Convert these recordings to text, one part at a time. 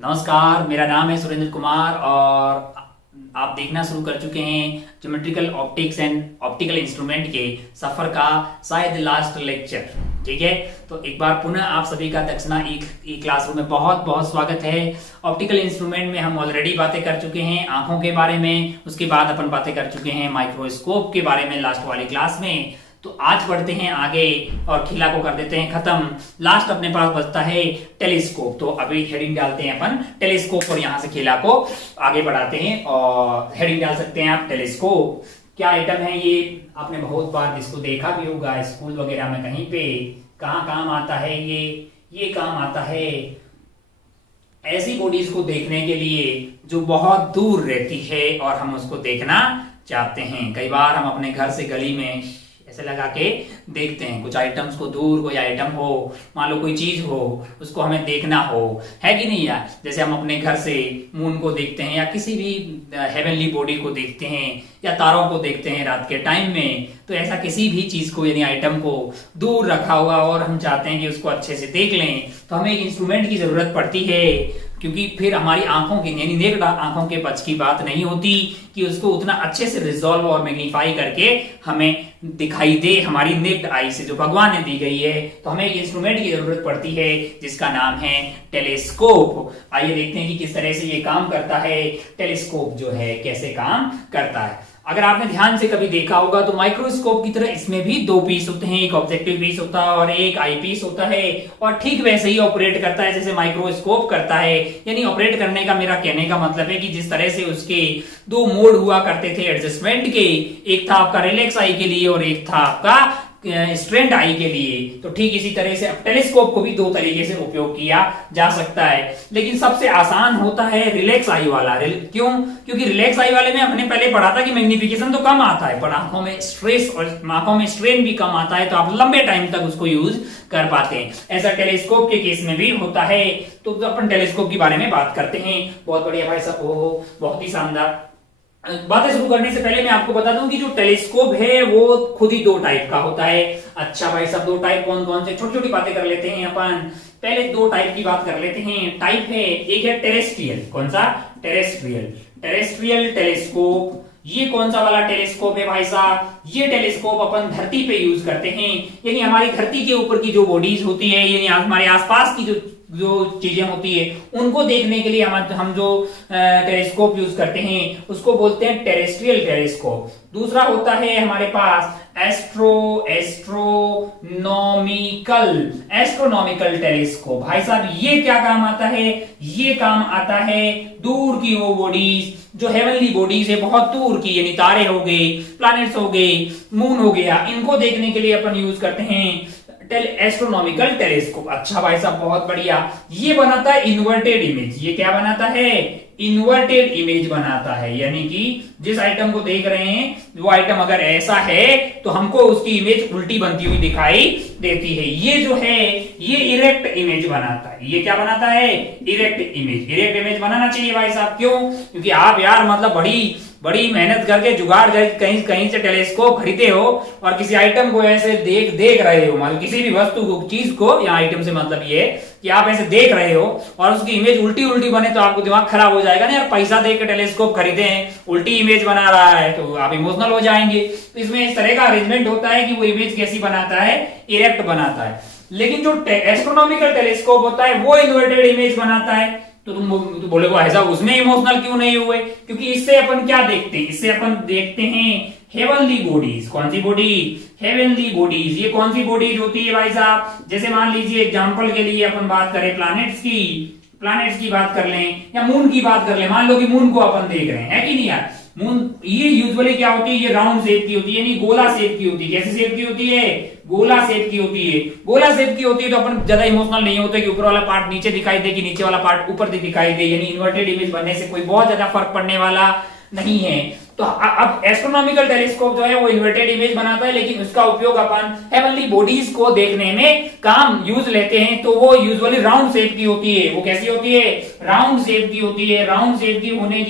नमस्कार, मेरा नाम है सुरेंद्र कुमार और आप देखना शुरू कर चुके हैं geometrical optics and optical instrument के सफर का शायद लास्ट लेक्चर। ठीक है, तो एक बार पुनः आप सभी का दक्षिणा ई क्लासरूम में बहुत बहुत स्वागत है। ऑप्टिकल इंस्ट्रूमेंट में हम ऑलरेडी बातें कर चुके हैं आंखों के बारे में, उसके बाद अपन बातें कर चुके हैं माइक्रोस्कोप के बारे में लास्ट वाली क्लास में। तो आज बढ़ते हैं आगे और खिला को कर देते हैं खत्म। लास्ट अपने पास बचता है टेलीस्कोप, तो अभी हेडिंग डालते हैं अपन टेलीस्कोप और यहां से खिला को आगे बढ़ाते हैं और हेडिंग डाल सकते हैं आप टेलीस्कोप। क्या आइटम है ये? आपने बहुत बार इसको देखा भी होगा स्कूल वगैरह में कहीं पे। कहाँ काम आता है ये काम आता है ऐसी बॉडीज को देखने के लिए जो बहुत दूर रहती है और हम उसको देखना चाहते हैं। कई बार हम अपने घर से गली में ऐसे लगा के देखते हैं कुछ आइटम्स को, दूर कोई आइटम हो, मान लो कोई चीज हो, उसको हमें देखना हो, है कि नहीं यार? जैसे हम अपने घर से मून को देखते हैं या किसी भी हेवनली बॉडी को देखते हैं या तारों को देखते हैं रात के टाइम में। तो ऐसा किसी भी चीज को यानी आइटम को दूर रखा हुआ और हम चाहते हैं कि उसको अच्छे से देख लें, तो हमें एक इंस्ट्रूमेंट की जरूरत पड़ती है। क्योंकि फिर हमारी आंखों की यानी नेक्ड आंखों के बच की बात नहीं होती कि उसको उतना अच्छे से रिजॉल्व और मैग्नीफाई करके हमें दिखाई दे हमारी नेक्ड आई से जो भगवान ने दी गई है। तो हमें एक इंस्ट्रूमेंट की जरूरत पड़ती है जिसका नाम है टेलीस्कोप। आइए देखते हैं कि किस तरह से ये काम करता है। टेलीस्कोप जो है कैसे काम करता है। अगर आपने ध्यान से कभी देखा होगा तो माइक्रोस्कोप की तरह इसमें भी दो पीस होते हैं, एक ऑब्जेक्टिव पीस होता है और एक आई पीस होता है, और ठीक वैसे ही ऑपरेट करता है जैसे माइक्रोस्कोप करता है। यानी ऑपरेट करने का मेरा कहने का मतलब है कि जिस तरह से उसके दो मोड हुआ करते थे एडजस्टमेंट के, एक था आपका रिलैक्स आई के लिए और एक था आपका स्ट्रेंड आई के लिए, तो ठीक इसी तरह से अब टेलीस्कोप को भी दो तरीके से उपयोग किया जा सकता है। लेकिन सबसे आसान होता है रिलैक्स आई वाला। क्यों? क्योंकि रिलैक्स आई वाले में हमने पहले पढ़ा था कि मैग्निफिकेशन तो कम आता है पर आंखों में स्ट्रेस और आंखों में स्ट्रेन भी कम आता है, तो आप लंबे टाइम तक उसको यूज कर पाते हैं। ऐसा टेलीस्कोप के केस में भी होता है। तो अपन टेलीस्कोप के बारे में बात करते हैं। बहुत बढ़िया भाई साहब, ओहो बहुत ही शानदार। बातें शुरू करने से पहले मैं आपको बता दूं कि जो टेलीस्कोप है वो खुद ही दो टाइप का होता है। अच्छा भाई साहब, दो टाइप कौन कौन से? छोटी छोटी बातें कर लेते हैं अपन। पहले दो टाइप की बात कर लेते हैं। टाइप है, एक है टेरेस्ट्रियल। कौन सा? Terrestrial telescope. ये कौन सा वाला टेलीस्कोप है भाई साहब? ये टेलीस्कोप अपन धरती पे यूज करते हैं। यानी हमारी धरती के ऊपर की जो बॉडीज होती है, यानी हमारे आसपास की जो चीजें होती है उनको देखने के लिए हम जो टेलीस्कोप यूज करते हैं उसको बोलते हैं टेरेस्ट्रियल टेलीस्कोप। दूसरा होता है हमारे पास एस्ट्रोनॉमिकल टेलीस्कोप। भाई साहब ये क्या काम आता है? ये काम आता है दूर की वो बॉडीज जो हेवनली बॉडीज है, बहुत दूर की, यानी तारे हो गए, प्लैनेट्स हो गए, मून हो गया, इनको देखने के लिए अपन यूज करते हैं एस्ट्रोनॉमिकल टेलीस्कोप। अच्छा भाई साहब बहुत बढ़िया। ये बनाता है इन्वर्टेड इमेज। ये क्या बनाता है? इन्वर्टेड इमेज बनाता है। यानी कि जिस आइटम को देख रहे हैं वो आइटम अगर ऐसा है तो हमको उसकी इमेज उल्टी बनती हुई दिखाई देती है। ये जो है ये इरेक्ट इमेज बनाता है। ये क्या बनाता है? इरेक्ट इमेज बनाना चाहिए भाई साहब। क्यों? क्योंकि आप यार मतलब बड़ी मेहनत करके जुगाड़ कहीं कहीं से टेलीस्कोप खरीदे हो और किसी आइटम को ऐसे देख रहे हो, मतलब किसी भी वस्तु को, चीज को, यहाँ आइटम से मतलब ये कि आप ऐसे देख रहे हो और उसकी इमेज उल्टी बने तो आपको दिमाग खराब हो जाएगा ना यार। पैसा दे के टेलीस्कोप खरीदे हैं, उल्टी इमेज बना रहा है तो आप इमोशनल हो जाएंगे। तो इसमें इस तरह का अरेंजमेंट होता है कि वो इमेज कैसी बनाता है? इरेक्ट बनाता है। लेकिन जो एस्ट्रोनॉमिकल टेलीस्कोप होता है वो इन्वर्टेड इमेज बनाता है। तो तुम बोले वो ऐसा उसमें इमोशनल क्यों नहीं हुए? क्योंकि इससे अपन क्या देखते हैं? इससे अपन देखते हैं हेवनली बॉडीज। कौन सी बॉडी? Heavenly bodies. ये कौन सी बॉडीज होती है भाई साहब? जैसे मान लीजिए एग्जांपल के लिए अपन बात करें प्लैनेट्स की बात कर लें या मून की बात कर लें। मान लो कि मून को अपन देख रहे हैं, है कि नहीं यार? मून ये यूजुअली क्या होती है? ये राउंड शेप की होती है, यानी गोला शेप की होती है। कैसी शेप की होती है? गोला शेप की होती है। गोला शेप की होती है तो अपन ज्यादा इमोशनल नहीं होते कि ऊपर वाला पार्ट नीचे दिखाई दे कि नीचे वाला पार्ट ऊपर दिखाई दे। यानी इन्वर्टेड इमेज बनने से कोई बहुत ज्यादा फर्क पड़ने वाला नहीं है। तो अब एस्ट्रोनॉमिकल टेलीस्कोप जो है वो इन्वर्टेड इमेज बनाता है, लेकिन उसका उपयोग अपन हेवनली बॉडीज को देखने में काम यूज लेते हैं। तो वो यूजुअली राउंड शेप की होती है। वो कैसी होती है? राउंड शेप की होती है। राउंड शेप की होने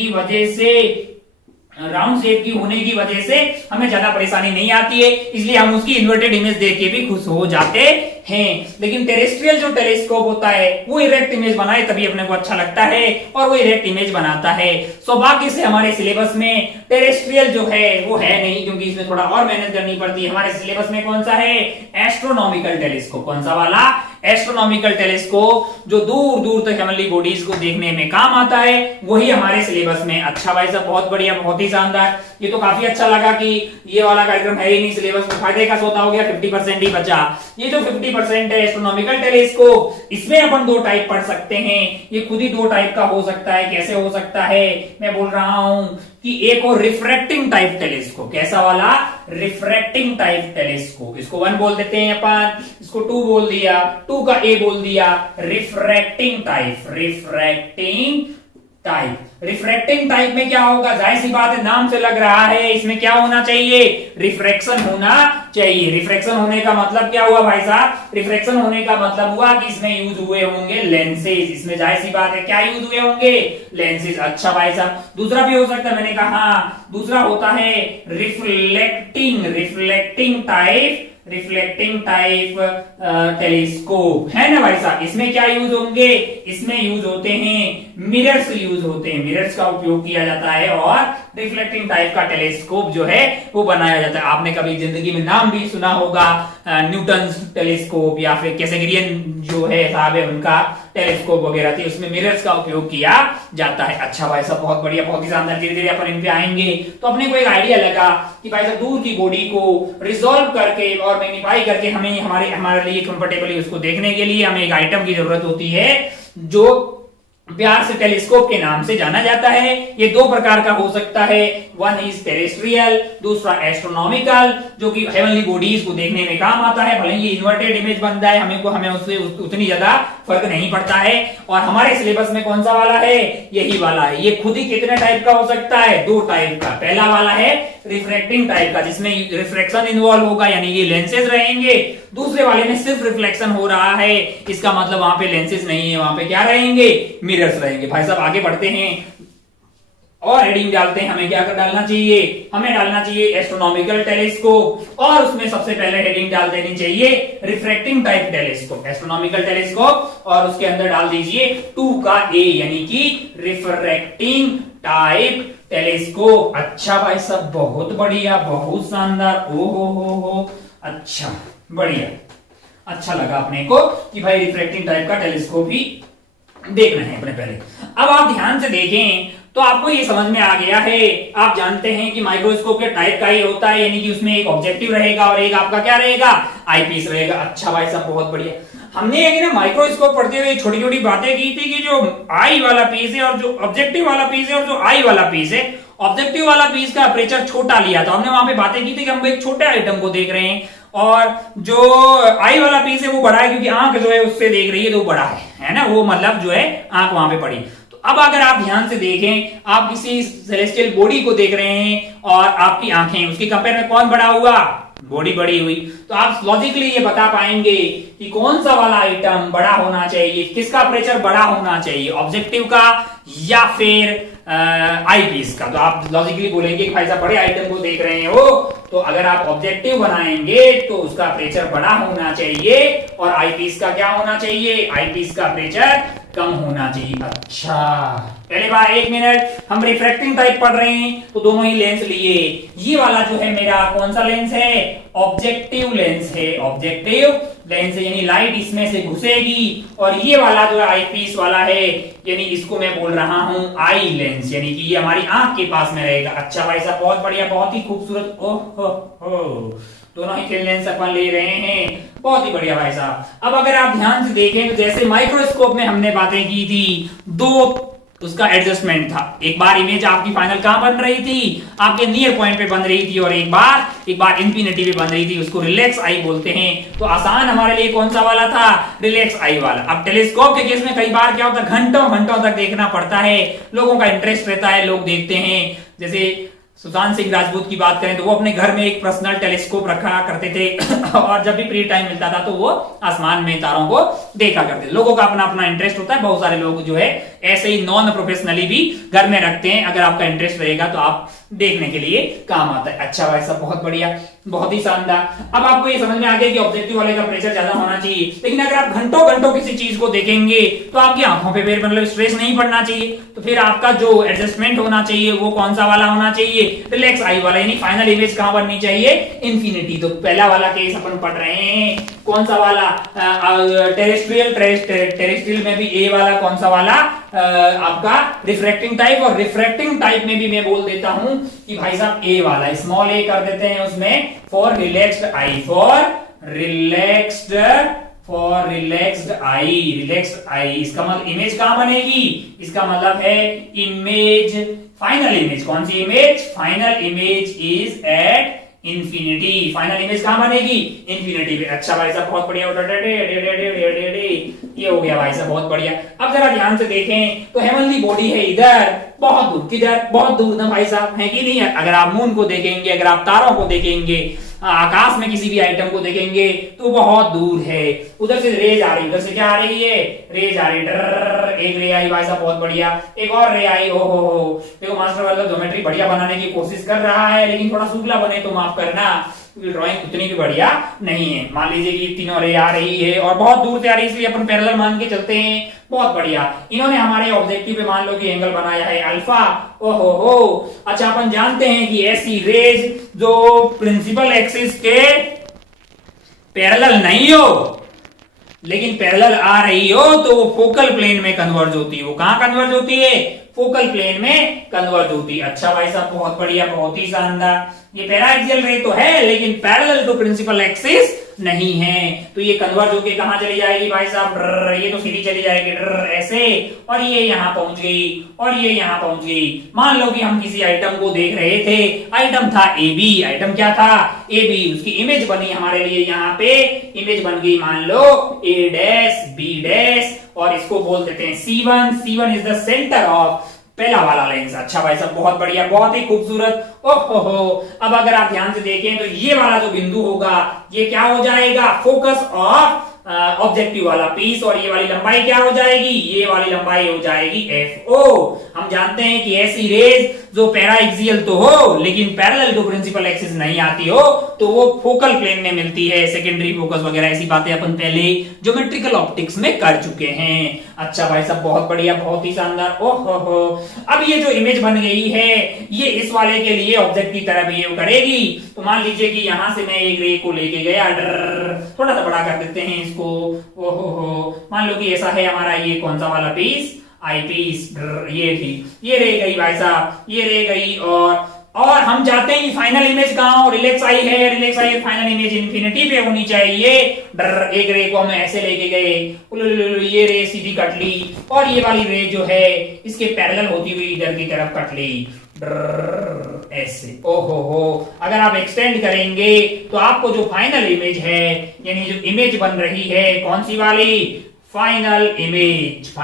की वजह से हमें ज्यादा परेशानी नहीं आती है, इसलिए हम उसकी इन्वर्टेड इमेज देख के भी खुश हो जाते हैं। लेकिन टेरेस्ट्रियल जो टेलीस्कोप होता है वो इरेक्ट इमेज बनाए तभी अपने को अच्छा लगता है और वो इरेक्ट इमेज बनाता है। सौभाग्य से हमारे सिलेबस में टेरेस्ट्रियल जो है वो है नहीं, क्योंकि इसमें थोड़ा और मेहनत करनी पड़ती है। हमारे सिलेबस में कौन सा है? Astronomical telescope. कौन सा वाला? एस्ट्रोनॉमिकल टेलीस्कोप, जो दूर दूर तक हेवनली बॉडीज को देखने में काम आता है, वही हमारे सिलेबस में। अच्छा भाई साहब, बहुत बढ़िया, बहुत ही शानदार। ये तो काफी अच्छा लगा कि ये वाला कार्यक्रम है ही नहीं सिलेबस में, फायदे का सौदा हो गया, 50% ही बचा। ये जो 50% है एस्ट्रोनॉमिकल टेलीस्कोप, इसमें अपन दो टाइप पढ़ सकते हैं। ये खुद ही दो टाइप का हो सकता है। कैसे हो सकता है? मैं बोल रहा हूं कि एक और रिफ्रैक्टिंग टाइप टेलीस्कोप। कैसा वाला? Refracting type telescope. इसको 1 बोल देते हैं अपन, इसको 2 बोल दिया, 2 का ए बोल दिया। Refracting type, refracting type. Refracting type में क्या होगा? जाहिर सी बात है, नाम से लग रहा है, इसमें क्या होना चाहिए? रिफ्रैक्शन होना चाहिए। रिफ्रैक्शन होने का मतलब क्या हुआ भाई साहब? रिफ्रैक्शन होने का मतलब हुआ कि इसमें यूज हुए होंगे लेंसेज। इसमें जाहिर सी बात है क्या यूज हुए होंगे? लेंसेज। अच्छा भाई साहब, दूसरा भी हो सकता है, मैंने कहा दूसरा होता है reflecting, reflecting type, reflecting type telescope, है ना भाई साहब। इसमें क्या यूज होंगे? इसमें यूज होते हैं मिरर्स, यूज होते हैं, मिरर्स का उपयोग किया जाता है और रिफ्लेक्टिंग टाइप का टेलीस्कोप जो है वो बनाया जाता है। आपने कभी जिंदगी में नाम भी सुना होगा, न्यूटन टेलीस्कोप या फिर कैसेग्रियन जो है साहब है उनका टेलीस्कोप वगैरह थी, उसमें मिरर्स का उपयोग किया जाता है। अच्छा भाई साहब, बहुत बढ़िया, बहुत ही शानदार। धीरे धीरे अपन इन पे आएंगे तो अपने को एक आइडिया लगा कि भाई साहब दूर की बॉडी को रिजॉल्व करके और मैग्नीफाई करके हमें हमारे लिए कंफर्टेबली उसको देखने के लिए हमें एक आइटम की जरूरत होती है जो प्यार से टेलीस्कोप के नाम से जाना जाता है। ये दो प्रकार का हो सकता है, वन इज टेरेस्ट्रियल, दूसरा एस्ट्रोनॉमिकल, जो कि हेवनली बॉडीज को देखने में काम आता है। भले ये इन्वर्टेड इमेज बनता है, हमें उससे उतनी ज्यादा फर्क नहीं पड़ता है। और हमारे सिलेबस में कौन सा वाला है? यही वाला है। ये खुद ही कितने टाइप का हो सकता है? 2 टाइप का। पहला वाला है रिफ्रैक्टिंग टाइप का, जिसमें रिफ्रैक्शन इन्वॉल्व होगा, यानी कि लेंसेज रहेंगे। दूसरे वाले में सिर्फ रिफ्लेक्शन हो रहा है, इसका मतलब वहां पे लेंसेज नहीं है, वहां पे क्या रहेंगे? मिरर्स रहेंगे। भाई साहब आगे बढ़ते हैं और हेडिंग डालते हैं। हमें क्या कर डालना चाहिए? हमें डालना चाहिए एस्ट्रोनॉमिकल टेलीस्कोप, और उसमें सबसे पहले हेडिंग डाल देनी चाहिए refracting type telescope, astronomical telescope, और उसके अंदर डाल दीजिए 2 का ए, यानी कि रिफ्रैक्टिंग टाइप टेलीस्कोप। अच्छा भाई साहब, बहुत बढ़िया, बहुत शानदार। ओ हो, अच्छा बढ़िया, अच्छा लगा अपने को कि भाई रिफ्रैक्टिंग टाइप का टेलीस्कोप ही देखना है अपने पहले। अब आप ध्यान से देखें तो आपको ये समझ में आ गया है। आप जानते हैं कि माइक्रोस्कोप के टाइप का ही होता है, यानी कि उसमें एक ऑब्जेक्टिव रहेगा और एक आपका क्या रहेगा? आईपीस रहेगा। अच्छा भाई साहब, बहुत बढ़िया। हमने ये ना माइक्रोस्कोप पढ़ते हुए छोटी छोटी बातें की थी कि जो आई वाला पीस है और जो ऑब्जेक्टिव वाला पीस है और जो आई वाला पीस है, ऑब्जेक्टिव वाला पीस का अपर्चर छोटा लिया था हमने, वहां पे बातें की थी कि हम एक छोटे आइटम को देख रहे हैं, और जो आई वाला पीस है वो बड़ा है, क्योंकि आंख जो है उससे देख रही है तो बड़ा है ना, वो मतलब जो है आंख वहां पे पड़ी। तो अब अगर आप ध्यान से देखें, आप किसी सेलेस्टियल बॉडी को देख रहे हैं और आपकी आंखें, उसके कंपेयर में कौन बड़ा हुआ? बॉडी बड़ी हुई। तो आप लॉजिकली ये बता पाएंगे कि कौन सा वाला आइटम बड़ा होना चाहिए, किसका अपर्चर बड़ा होना चाहिए, ऑब्जेक्टिव का या फिर आई पीस का। तो आप लॉजिकली बोलेंगे कि भाई साहब बड़े आइटम को देख रहे हो, तो अगर आप ऑब्जेक्टिव बनाएंगे तो उसका अपर्चर बड़ा होना चाहिए, और आई पीस का क्या होना चाहिए? आई पीस का अपर्चर कम होना चाहिए। अच्छा, पहले बार 1 मिनट, हम रिफ्रैक्टिंग टाइप पढ़ रहे हैं तो दोनों ही लेंस लिए। ये वाला जो है मेरा कौन सा लेंस है? ऑब्जेक्टिव लेंस है, ऑब्जेक्टिव लेंस है, यानी लाइट इसमें से घुसेगी। और ये वाला जो आई पीस वाला है, यानी इसको मैं बोल रहा हूं आई लेंस, यानी कि ये हमारी आंख के पास में रहेगा। अच्छा भाई साहब, बहुत बढ़िया, बहुत ही खूबसूरत। ओह, दोनों ही थिन लेंस अपन ले रहे हैं, बहुत ही बढ़िया भाई साहब। अब अगर आप ध्यान से देखें तो जैसे माइक्रोस्कोप में हमने बातें की थी, 2 उसका एडजस्टमेंट था। एक बार इमेज आपकी फाइनल कहां बन रही थी? आपके नियर पॉइंट पे बन रही थी, और एक बार इंफिनिटी पे बन रही थी, उसको रिलैक्स आई बोलते हैं। तो आसान हमारे लिए कौन सा वाला था? रिलैक्स आई वाला। अब टेलीस्कोप के केस में कई बार क्या होता है, घंटों घंटों तक देखना पड़ता है, लोगों का इंटरेस्ट रहता है, लोग देखते हैं। जैसे सुशांत सिंह राजपूत की बात करें तो वो अपने घर में एक पर्सनल टेलीस्कोप रखा करते थे और जब भी फ्री टाइम मिलता था तो वो आसमान में तारों को देखा करते थे। लोगों का अपना अपना इंटरेस्ट होता है, बहुत सारे लोग जो है ऐसे ही नॉन प्रोफेशनली भी घर में रखते हैं। अगर आपका इंटरेस्ट रहेगा तो आप देखने के लिए काम आता है। अच्छा भाई साहब बहुत बढ़िया, बहुत ही शानदार। अब आपको ये समझ में आ गया कि ऑब्जेक्टिव वाले का प्रेशर ज्यादा होना चाहिए, लेकिन अगर आप घंटों घंटों किसी चीज को देखेंगे तो आपकी आंखों पे फिर मतलब स्ट्रेस नहीं पड़ना चाहिए। तो फिर आपका जो एडजस्टमेंट होना चाहिए वो कौन सा वाला होना चाहिए, रिलैक्स आई वाला, यानी फाइनल इमेज कहां बननी चाहिए, इंफिनिटी। तो पहला वाला केस अपन पढ़ रहे हैं, कौन सा वाला, टेरेस्ट्रियल में भी ए वाला, कौन सा वाला, आपका रिफ्रैक्टिंग टाइप। और रिफ्रैक्टिंग टाइप में भी मैं बोल देता हूं कि भाई साहब ए वाला, स्मॉल ए कर देते हैं उसमें, फॉर रिलैक्स्ड आई, रिलैक्स्ड आई। इसका मतलब इमेज कहां बनेगी, इसका मतलब है इमेज, फाइनल इमेज, कौन सी image, final image is at infinity. Final image कहां बनेगी, इंफिनिटी पे। अच्छा भाई साहब बहुत बढ़िया, ये हो गया भाई साहब बहुत बढ़िया। अब जरा ध्यान से देखें तो हेवनली बॉडी है इधर, बहुत दूर, किधर, बहुत दूर ना भाई साहब, है कि नहीं है। अगर आप मून को देखेंगे, अगर आप तारों को देखेंगे, आकाश में किसी भी आइटम को देखेंगे तो बहुत दूर है। उधर से रेज आ रही, उधर से क्या आ रही है, रेज आ रही, एक रे आई भाई साहब बहुत बढ़िया, एक और रे आई, हो देखो मास्टर वाला ज्योमेट्री बढ़िया बनाने की कोशिश कर रहा है, लेकिन थोड़ा शुक्ला बने तो माफ करना, ड्राइंग उतनी भी बढ़िया नहीं है। मान लीजिए कि तीनों रे आ रही है और बहुत दूर से आ रही है, इसलिए अपन पैरेलल मान के चलते हैं, बहुत बढ़िया। इन्होंने हमारे ऑब्जेक्टिव पे मान लो कि एंगल बनाया है अल्फा, ओहो हो। अच्छा अपन जानते हैं कि ऐसी रेज जो प्रिंसिपल एक्सिस के पैरेलल नहीं हो लेकिन पैरेलल आ रही हो तो वो फोकल प्लेन में कन्वर्ज होती है। वो कहां कन्वर्ज होती है, फोकल प्लेन में कन्वर्ज होती है। अच्छा भाई साहब बहुत बढ़िया, बहुत ही शानदार। ये पैराएक्सियल रे तो है लेकिन पैरेलल टू प्रिंसिपल एक्सिस नहीं है, तो ये कन्वर्ज होके कहां चली जाएगी भाई साहब, ये तो सीधी चली जाएगी ऐसे, और ये यहां पहुंच गई, और ये यहां पहुंच गई। मान लो कि हम किसी आइटम को देख रहे थे, आइटम था ए बी, आइटम क्या था, ए बी, उसकी इमेज बनी हमारे लिए, यहाँ पे इमेज बन गई मान लो ए डैश बी डैश, और इसको बोल देते हैं C1। C1 is the centre of पहला वाला लेंस। अच्छा भाई साहब बहुत बढ़िया, बहुत ही खूबसूरत। ओहो, अब अगर आप ध्यान से देखें तो ये वाला जो बिंदु होगा ये क्या हो जाएगा, फोकस ऑफ ऑब्जेक्टिव वाला पीस, और ये वाली लंबाई क्या हो जाएगी, ये वाली लंबाई हो जाएगी FO। हम जानते हैं कि ऐसी रेज जो पैराएक्सियल तो हो लेकिन पैरेलल टू प्रिंसिपल एक्सिस नहीं आती हो तो वो फोकल प्लेन में मिलती है, सेकेंडरी फोकस वगैरह, ऐसी बातें अपन पहले ज्योमेट्रिकल ऑप्टिक्स में कर चुके हैं। अच्छा भाई साहब बहुत बढ़िया, बहुत ही शानदार। ओहो, अब ये जो इमेज बन गई है ये इस वाले के लिए ऑब्जेक्ट की तरह बिहेव करेगी। तो मान लीजिए कि यहां से मैं एक रे को लेके गया, थोड़ा सा बड़ा कर देते हैं इसको, ओहो, मान लो कि ऐसा है हमारा ये कौन सा वाला पीस, आई पीस, ये थी, ये रह गई भाई साहब, ये रह गई, और हम चाहते हैं कि फाइनल इमेज कहां हो, रिलैक्स आई है, relax I, final image infinity पे होनी चाहिए। एक रे को हम ऐसे लेके गए, ये रे सीधी कट ली, और ये वाली रे जो है इसके पैरेलल होती हुई इधर की तरफ कट ली, ऐसे। ओहो हो, अगर आप एक्सटेंड करेंगे तो आपको जो फाइनल इमेज है, यानी जो इमेज बन रही है कौन सी वाली, final image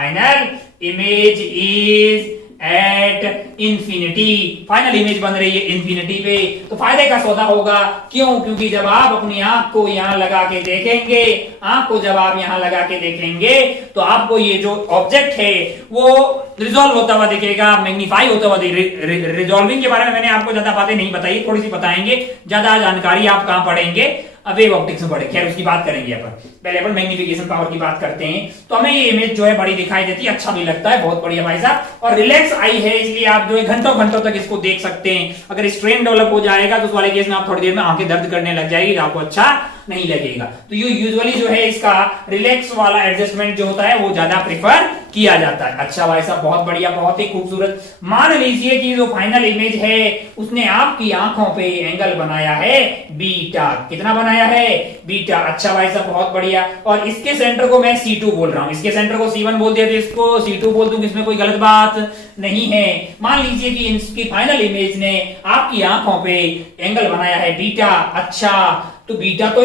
is at infinity, final image बन रही है इंफिनिटी पे। तो फायदे का सौदा होगा, क्यों, क्योंकि जब आप अपनी आंख को यहां लगा के देखेंगे, आंख को जब आप यहां लगा के देखेंगे तो आपको ये जो ऑब्जेक्ट है वो रिजॉल्व होता हुआ दिखेगा, मैग्नीफाई होता हुआ। रिजॉल्विंग के बारे में मैंने आपको ज्यादा बातें नहीं बताई, थोड़ी सी बताएंगे, ज्यादा जानकारी आप कहां पढ़ेंगे, वेव ऑप्टिक्स में पढ़े, खैर उसकी बात करेंगे अपन। पहले अपन मैग्निफिकेशन पावर की बात करते हैं। तो हमें ये इमेज जो है बड़ी दिखाई देती है, अच्छा भी लगता है, बहुत बढ़िया भाई साहब। और रिलैक्स आई है इसलिए आप जो है घंटों घंटों तक इसको देख सकते हैं। अगर स्ट्रेन डेवलप हो जाएगा तो उस वाले केस में आप थोड़ी देर में आंखें दर्द करने लग जाएगी, आपको अच्छा नहीं लगेगा। तो ये यूजुअली जो है इसका रिलैक्स वाला एडजस्टमेंट जो होता है वो ज्यादा प्रेफर किया जाता है। अच्छा भाई साहब बहुत बढ़िया, बहुत ही खूबसूरत। मान लीजिए कि जो फाइनल इमेज है उसने आपकी आंखों पे एंगल बनाया है बीटा, कितना बनाया है, बीटा। अच्छा भाई साहब बहुत बढ़िया। और इसके सेंटर को मैं C2 बोल रहा हूं, इसके सेंटर को C1 बोल दिया तो इसको C2 बोल दूं, इसमें कोई गलत बात नहीं है। मान लीजिए कि इसकी फाइनल इमेज ने आपकी आंखों पे एंगल बनाया है बीटा। अच्छा, तो बीटा तो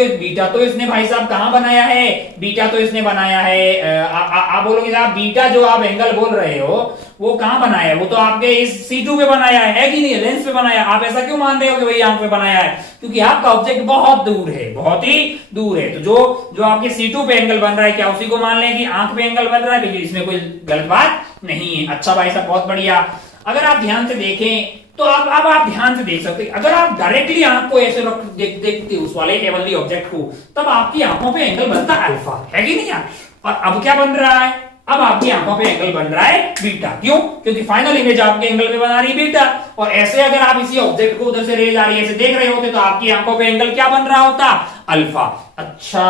इसने भाई साहब कहां बनाया है, बीटा तो इसने बनाया है, आप बोलोगे साहब बीटा जो आप एंगल बोल रहे हो वो कहां बनाया है, वो तो आपके इस C2 पे बनाया है कि नहीं, लेंस पे बनाया। आप ऐसा क्यों मान रहे हो कि भाई आंख पे बनाया है, क्योंकि आपका ऑब्जेक्ट बहुत दूर है, बहुत ही दूर है। तो जो आपके C2 पे एंगल बन रहा है क्या उसी को मान लें कि आंख पे एंगल बन रहा है, इसमें कोई गलत बात नहीं है। अच्छा भाई साहब बहुत बढ़िया। अगर आप ध्यान से देखें तो अब आप ध्यान से देख सकते हैं, अगर आप डायरेक्टली आंख को ऐसे देखते उस वाले हेवनली ऑब्जेक्ट को, तब आपकी आंखों पे एंगल बनता है अल्फा, है कि नहीं यार? और अब क्या बन रहा है? अब आपकी आंखों पे एंगल बन रहा है बीटा। क्यों? क्योंकि फाइनल इमेज आपके एंगल पे बना रही बीटा। और ऐसे अगर आप इसी ऑब्जेक्ट को उधर से रेज आ रही है ऐसे देख रहे होते तो आपकी आंखों पे एंगल क्या बन रहा होता? अल्फा। अच्छा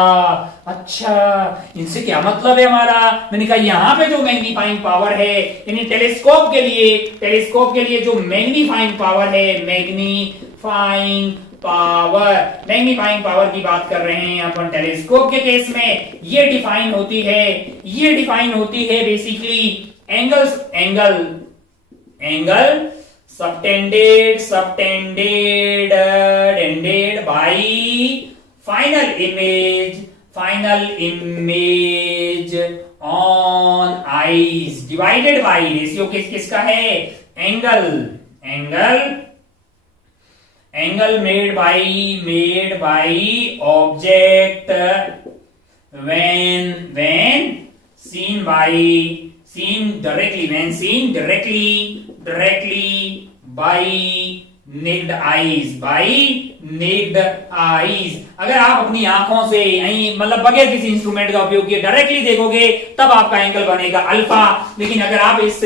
अच्छा, इनसे क्या मतलब है हमारा? मैंने कहा यहां पे जो मैग्नीफाइंग पावर है, यानी टेलीस्कोप के लिए जो मैग्नीफाइंग पावर है, मैग्नीफाइंग पावर की बात कर रहे हैं अपन टेलीस्कोप के केस में, ये डिफाइन होती है basically angle subtended by final image on eyes divided by ratio किसका है? Angle made by object when seen directly by naked eyes। अगर आप अपनी आंखों से मतलब बगैर किसी इंस्ट्रूमेंट का उपयोग किए डायरेक्टली देखोगे तब आपका एंगल बनेगा अल्फा, लेकिन अगर आप इस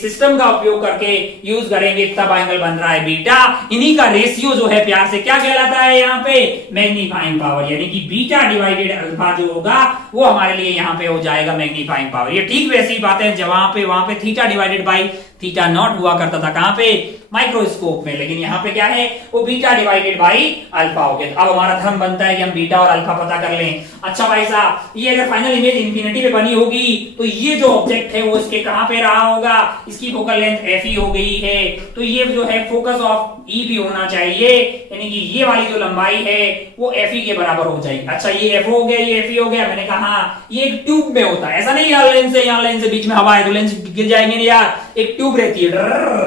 सिस्टम का उपयोग करके यूज करेंगे तब एंगल बन रहा है बीटा। इन्हीं का रेशियो जो है प्यार से क्या कहलाता है यहाँ पे? मैग्नीफाइंग पावर, यानी कि बीटा डिवाइडेड अल्फा जो होगा वो हमारे लिए यहाँ पे हो जाएगा मैग्नीफाइंग पावर। ये ठीक वैसी बात है जब वहां पे theta divided by theta naught हुआ करता था, कहां पे? माइक्रोस्कोप में। लेकिन यहाँ पे क्या है? वो बीटा डिवाइडेड बाई अल्फा हो गया। अब हमारा धर्म बनता है कि हम बीटा और अल्फा पता कर लें। अच्छा भाई साहब, ये अगर फाइनल इमेज इंफिनिटी पे बनी होगी तो ये जो ऑब्जेक्ट है वो इसके कहां पे रहा होगा? इसकी फोकल लेंथ एफ ई हो गई है, तो ये जो है फोकस ऑफ ई भी होना चाहिए, यानी कि ये वाली जो लंबाई है वो एफ ई के बराबर हो जाएगी। अच्छा, ये एफ हो गया, ये एफ ई हो गया। मैंने कहा ये एक ट्यूब में होता है, ऐसा नहीं यार लेंस से यहाँ लेंस से बीच में हवा है तो लेंस गिर जाएंगे नहीं यार। एक ट्यूब रहती है,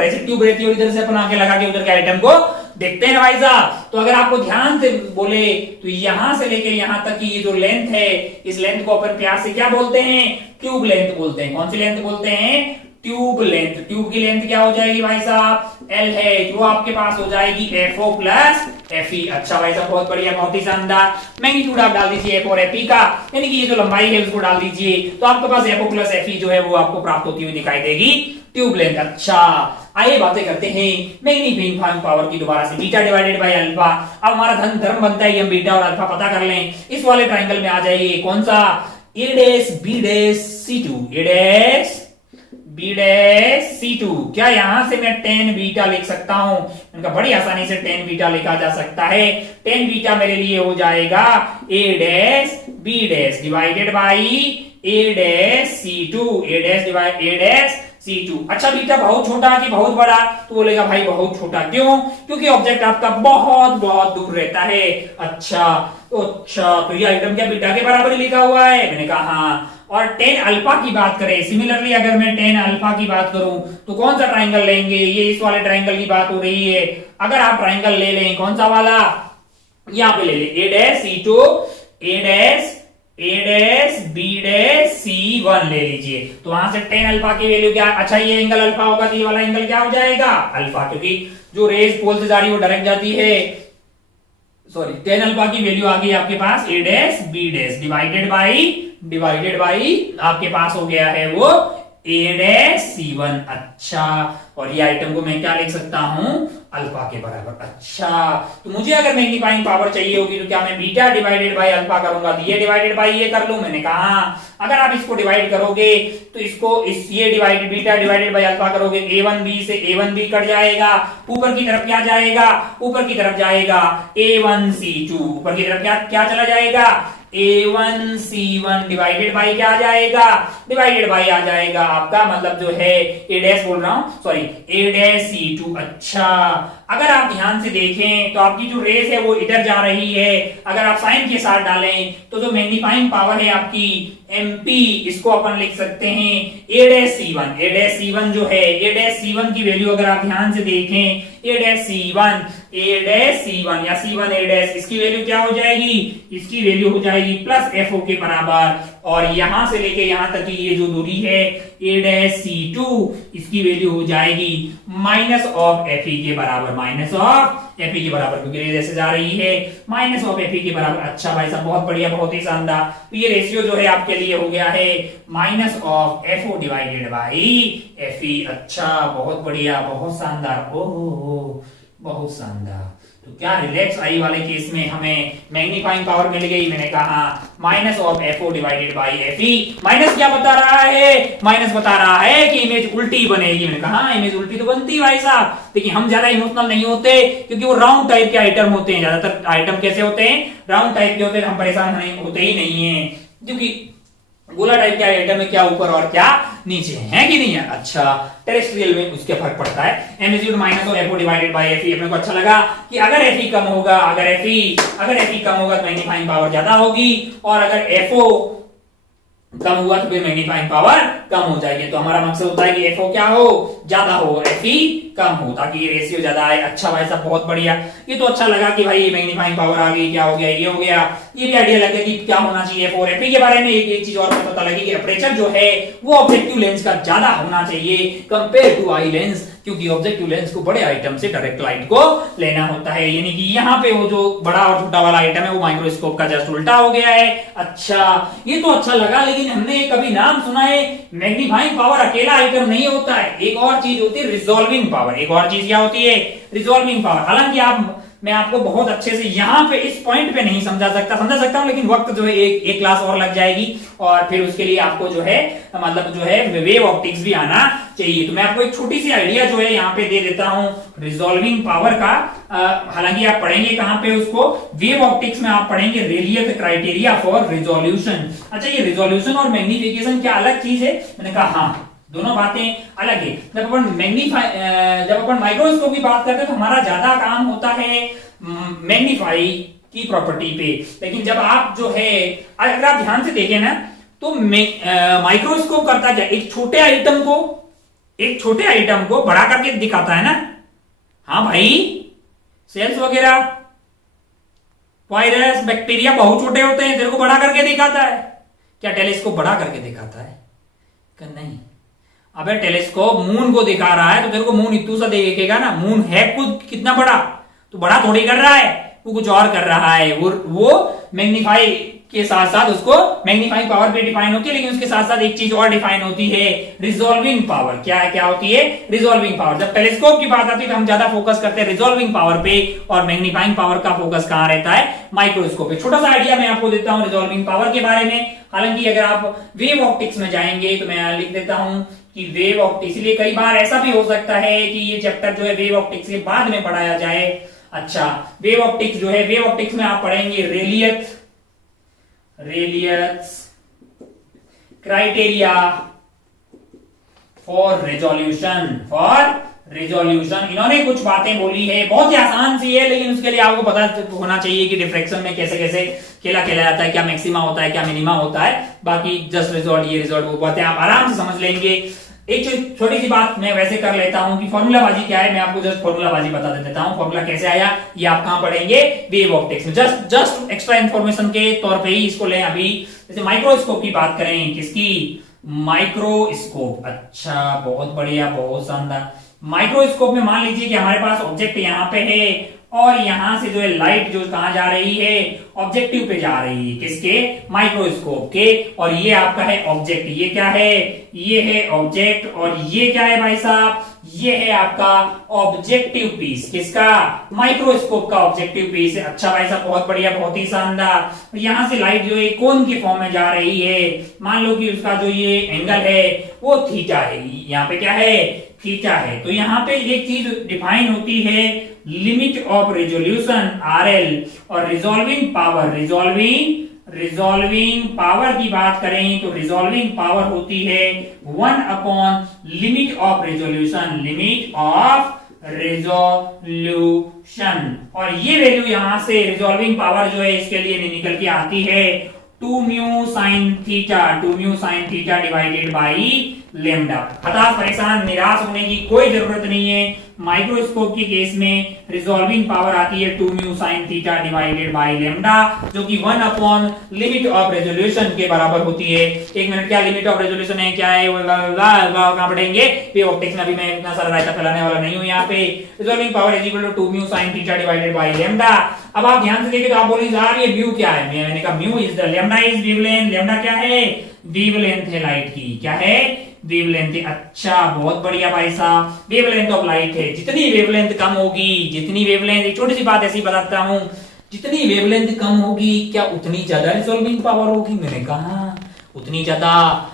ऐसी ट्यूब रहती है, और इधर से अपन आंखें लगा के उधर के आइटम को देखते हैं ना भाई साहब। तो अगर आपको ध्यान से बोले तो यहां से लेके यहां तक की ये जो लेंथ है, इस लेंथ को अपन प्यार से क्या बोलते हैं? ट्यूब लेंथ बोलते हैं। कौन सी लेंथ बोलते हैं? Tube length. ट्यूब की लेंथ क्या हो जाएगी भाई साहब? एल है, जो आपके पास हो जाएगी एफओ प्लस एफई। अच्छा भाई साहब, बहुत बढ़िया, बहुत ही शानदार। मैग्नीट्यूड आप डाल दीजिए एफ और एफई का, यानी कि ये जो लंबाई है उसको डाल दीजिए, तो आपके पास एफओ प्लस एफई जो है वो आपको प्राप्त होती हुई दिखाई देगी, ट्यूब लेंथ। अच्छा, आइए बातें करते हैं मैग्नीफाइंग पावर की दोबारा से, बीटा डिवाइडेड बाय अल्फा। अब हमारा धर्म बनता है कि हम बीटा और अल्फा पता कर लें। इस वाले ट्राइंगल में आ जाइए, कौन सा? A dash B dash C two, A dash B dash C two. क्या यहां से मैं टेन बीटा लिख सकता हूं? इनका बड़ी आसानी से टेन बीटा लिखा जा सकता है। टेन बीटा मेरे लिए हो जाएगा A dash B dash divided by A dash C two, A dash divide A dash C2। अच्छा, बीटा बहुत छोटा कि बहुत बड़ा? तो बोलेगा भाई बहुत छोटा। क्यों? क्योंकि ऑब्जेक्ट आपका बहुत बहुत दूर रहता है। अच्छा, तो ये आइटम क्या बीटा के बराबर ही लिखा हुआ है? मैंने कहा हाँ। और टेन अल्फा की बात करें, सिमिलरली अगर मैं टेन अल्फा की बात करूं तो कौन सा ट्राइंगल लेंगे? ये इस वाले ट्राइंगल की बात हो रही है। अगर आप ट्राइंगल ले लें, कौन सा वाला? यहां पे ले ले, ए डैश C2, ए डैश बी डैश C1 ले लीजिए। तो वहां से टेन अल्फा की वैल्यू क्या? अच्छा, ये एंगल अल्फा होगा तो ये वाला एंगल क्या हो जाएगा? अल्फा, क्योंकि जो रेज पोल से जा रही है वो डायरेक्ट जाती है। सॉरी, टेन अल्फा की वैल्यू आ गई आपके पास A dash B dash divided by आपके पास हो गया है वो ए डैश C1। अच्छा, और ये आइटम को मैं क्या लिख सकता हूं? अल्फा के बराबर। अच्छा, तो मुझे अगर मैग्नीफाइंग पावर चाहिए होगी तो क्या मैं बीटा डिवाइडेड बाई अल्फा करूंगा तो ये डिवाइडेड बाई ये कर लूं? मैंने कहा अगर आप इसको डिवाइड करोगे तो ये divided beta divided by alpha करोगे, A1B से A1B कट जाएगा, ऊपर की तरफ क्या जाएगा? ऊपर की तरफ जाएगा A1C2, ऊपर की तरफ क्या चला जाएगा? A1C1 डिवाइडेड बाई क्या आ जाएगा? डिवाइडेड बाई आ जाएगा आपका, मतलब जो है ए डैश बोल रहा हूं, सॉरी, ए डैश C2। अच्छा, अगर आप ध्यान से देखें तो आपकी जो रेस है वो इधर जा रही है। अगर आप साइन के साथ डालें तो जो मैग्नीफाइंग पावर है आपकी MP, इसको अपन लिख सकते हैं A dash C1। A dash C1 जो है, ए डैश C1 की वैल्यू अगर आप ध्यान से देखें, ए डैश C1 या C1 ए डैश, इसकी वैल्यू क्या हो जाएगी? इसकी वैल्यू हो जाएगी प्लस FO के बराबर। और यहां से लेके यहां तक की ये जो दूरी है a'(c2) इसकी वैल्यू हो जाएगी माइनस ऑफ Fe के बराबर, माइनस ऑफ Fe के बराबर, क्योंकि रेज ऐसे जा रही है, माइनस ऑफ Fe के बराबर। अच्छा भाई साहब, बहुत बढ़िया, बहुत ही शानदार। तो ये रेशियो जो है आपके लिए हो गया है minus of FO divided by Fe। अच्छा, बहुत बढ़िया, बहुत शानदार, ओहो बहुत शानदार। तो क्या रिलैक्स आई वाले केस में हमें मैग्नीफाइंग पावर मिल गई, मैंने कहा minus of FO divided by Fe। Minus क्या बता रहा है, माइनस बता रहा है कि इमेज उल्टी बनेगी। मैंने कहा इमेज उल्टी तो बनती है भाई साहब, लेकिन हम ज्यादा इमोशनल नहीं होते क्योंकि वो राउंड टाइप के आइटम होते हैं। ज्यादातर आइटम कैसे होते हैं, राउंड टाइप के होते हैं, हम परेशान नहीं होते ही नहीं है, क्योंकि गोला टाइप के आइटम में क्या ऊपर और क्या नीचे है कि नहीं है। अच्छा, टेरेस्ट्रियल में उसके फर्क पड़ता है। एम माइनस और FO डिवाइडेड बाई Fe। अपने को अच्छा लगा कि अगर Fe कम होगा, अगर Fe कम होगा तो मैग्नीफाइंग पावर ज्यादा होगी, और अगर FO कम हुआ तो फिर मैग्नीफाइंग पावर कम हो जाएगी। तो हमारा मकसद होता है कि FO क्या हो, ज्यादा हो, Fe कम हो, ताकि ये रेशियो ज्यादा आए। अच्छा भाई साहब, बहुत बढ़िया। ये तो अच्छा लगा कि भाई मैग्नीफाइंग पावर आ गई, क्या हो गया, ये हो गया। ये भी आइडिया लग गया कि क्या होना चाहिए FO और Fe के बारे में। एक चीज और पता लगी कि अपर्चर जो है वो ऑब्जेक्टिव लेंस का ज्यादा होना चाहिए कंपेयर टू आई लेंस, क्योंकि ऑब्जेक्टिव लेंस को बड़े आइटम से डायरेक्ट लाइट को लेना होता है। यानी कि यहाँ पे वो जो बड़ा और छोटा वाला आइटम है वो माइक्रोस्कोप का जस्ट उल्टा हो गया है। अच्छा, ये तो अच्छा लगा, लेकिन हमने कभी नाम सुना है मैग्नीफाइंग पावर अकेला आइटम नहीं होता है, एक और चीज होती है रिजॉल्विंग पावर। एक और चीज क्या होती है, रिजॉल्विंग पावर। हालांकि मैं आपको बहुत अच्छे से यहाँ पे इस पॉइंट पे नहीं समझा सकता हूँ, लेकिन वक्त जो है एक क्लास और लग जाएगी, और फिर उसके लिए आपको जो है मतलब जो है वेव ऑप्टिक्स भी आना चाहिए। तो मैं आपको एक छोटी सी आइडिया जो है यहाँ पे दे देता हूँ रिजॉल्विंग पावर का। हालांकि आप पढ़ेंगे कहाँ पे उसको, वेव ऑप्टिक्स में आप पढ़ेंगे रेलियस क्राइटेरिया फॉर रिजोल्यूशन। अच्छा, ये रिजोल्यूशन और मैग्निफिकेशन क्या अलग चीज है? मैंने कहा हाँ, दोनों बातें अलग है। जब अपन माइक्रोस्कोप की बात करते हैं तो हमारा ज्यादा काम होता है मैग्नीफाई की प्रॉपर्टी पे, लेकिन जब आप जो है अगर आप ध्यान से देखें ना तो माइक्रोस्कोप करता क्या, एक छोटे आइटम को बड़ा करके दिखाता है ना। हाँ भाई, सेल्स वगैरह, वायरस, बैक्टीरिया बहुत छोटे होते हैं, तेरे को बड़ा करके दिखाता है। क्या टेलीस्कोप बड़ा करके दिखाता है? नहीं। अबे टेलीस्कोप मून को दिखा रहा है तो तेरे को मून इतू सा देखेगा ना, मून है खुद कितना बड़ा, तो बड़ा थोड़ी कर रहा है, वो कुछ और कर रहा है। वो मैग्नीफाई के साथ साथ उसको मैग्नीफाइंग पावर पे डिफाइन होती है, लेकिन उसके साथ साथ एक चीज और डिफाइन होती है, रिजॉल्विंग पावर। क्या होती है? Resolving power. जब टेलीस्कोप की बात आती है तो हम ज्यादा फोकस करते हैं रिजॉल्विंग पावर पे, और मैग्नीफाइंग पावर का फोकस कहां रहता है? माइक्रोस्कोप पे। छोटा सा आइडिया मैं आपको देता हूं रिजॉल्विंग पावर के बारे में। हालांकि अगर आप वेव ऑप्टिक्स में जाएंगे तो मैं यहां लिख देता हूं कि वेव ऑप्टिक्स, इसलिए कई बार ऐसा भी हो सकता है कि ये चैप्टर जो है वेव ऑप्टिक्स के बाद में पढ़ाया जाए। अच्छा, वेव ऑप्टिक्स जो है, वेव ऑप्टिक्स में आप पढ़ेंगे रेलियस क्राइटेरिया फॉर रिजोल्यूशन। इन्होंने कुछ बातें बोली है, बहुत ही आसान सी है, लेकिन उसके लिए आपको पता होना चाहिए कि डिफ्रैक्शन में कैसे कैसे खेला जाता है, क्या मैक्सिमा होता है, क्या मिनिमा होता है। बाकी जस्ट रिजल्ट वो बातें आप आराम से समझ लेंगे। एक छोटी सी बात मैं वैसे कर लेता हूं कि फॉर्मूला बाजी क्या है, मैं आपको जस्ट फॉर्मूला बाजी बता देता हूं। फॉर्मूला कैसे आया ये आप कहां पढ़ेंगे? वेव ऑप्टिक्स में। जस्ट एक्स्ट्रा इंफॉर्मेशन के तौर पे ही इसको लें। अभी जैसे माइक्रोस्कोप की बात करें, किसकी? माइक्रोस्कोप। अच्छा, बहुत बढ़िया, बहुत शानदार। माइक्रोस्कोप में मान लीजिए कि हमारे पास ऑब्जेक्ट यहाँ पे है, और यहां से जो है लाइट जो कहां जा रही है? ऑब्जेक्टिव पे जा रही है। किसके? माइक्रोस्कोप के। और ये आपका है ऑब्जेक्ट। ये क्या है? ये है ऑब्जेक्ट। और ये क्या है भाई साहब? ये है आपका ऑब्जेक्टिव पीस। किसका? माइक्रोस्कोप का ऑब्जेक्टिव पीस है। अच्छा भाई साहब, बहुत बढ़िया, बहुत ही शानदार। यहां से लाइट जो है कोन के फॉर्म में जा रही है। मान लो कि उसका जो ये एंगल है वो थीटा है। यहाँ पे क्या है? थीटा है। तो यहाँ पे एक चीज डिफाइन होती है, लिमिट ऑफ रेजोल्यूशन RL, और रिजॉल्विंग पावर की बात करें तो रिजॉल्विंग पावर होती है 1 अपॉन लिमिट ऑफ रेजोल्यूशन। और ये वैल्यू यहां से रिजॉल्विंग पावर जो है इसके लिए निकल के आती है 2 mu sine theta divided by lambda. हताश परेशान निराश होने की कोई जरूरत नहीं है। माइक्रोस्कोप के केस में रिजॉल्विंग पावर आती है 2 mu sine theta divided by lambda, जो कि 1 अपॉन लिमिट ऑफ रेजोल्यूशन के बराबर होती है। एक मिनट, क्या लिमिट ऑफ रेजोल्यूशन है, क्या है, कहां पढ़ेंगे? वेव ऑप्टिक्स में अभी मैं इतना सारा रायता फैलाने वाला नहीं हूं। यहाँ पे resolving power is equal to 2 mu sine theta divided by lambda. अब आप ध्यान से देखें तो आप बोलेंगे यार ये म्यू क्या है? मैंने कहा mu is the lambda is wavelength. Lambda क्या है? वेवलेंथ है लाइट की। क्या है? वेवलेंथ। अच्छा, बहुत बढ़िया भाई साहब, वेवलेंथ ऑफ लाइट है। जितनी वेवलेंथ कम होगी, जितनी वेवलेंथ, एक छोटी सी बात ऐसी बताता हूं, जितनी वेवलेंथ कम होगी क्या उतनी ज्यादा रिजॉल्विंग पावर होगी? मैंने कहा उतनी ज्यादा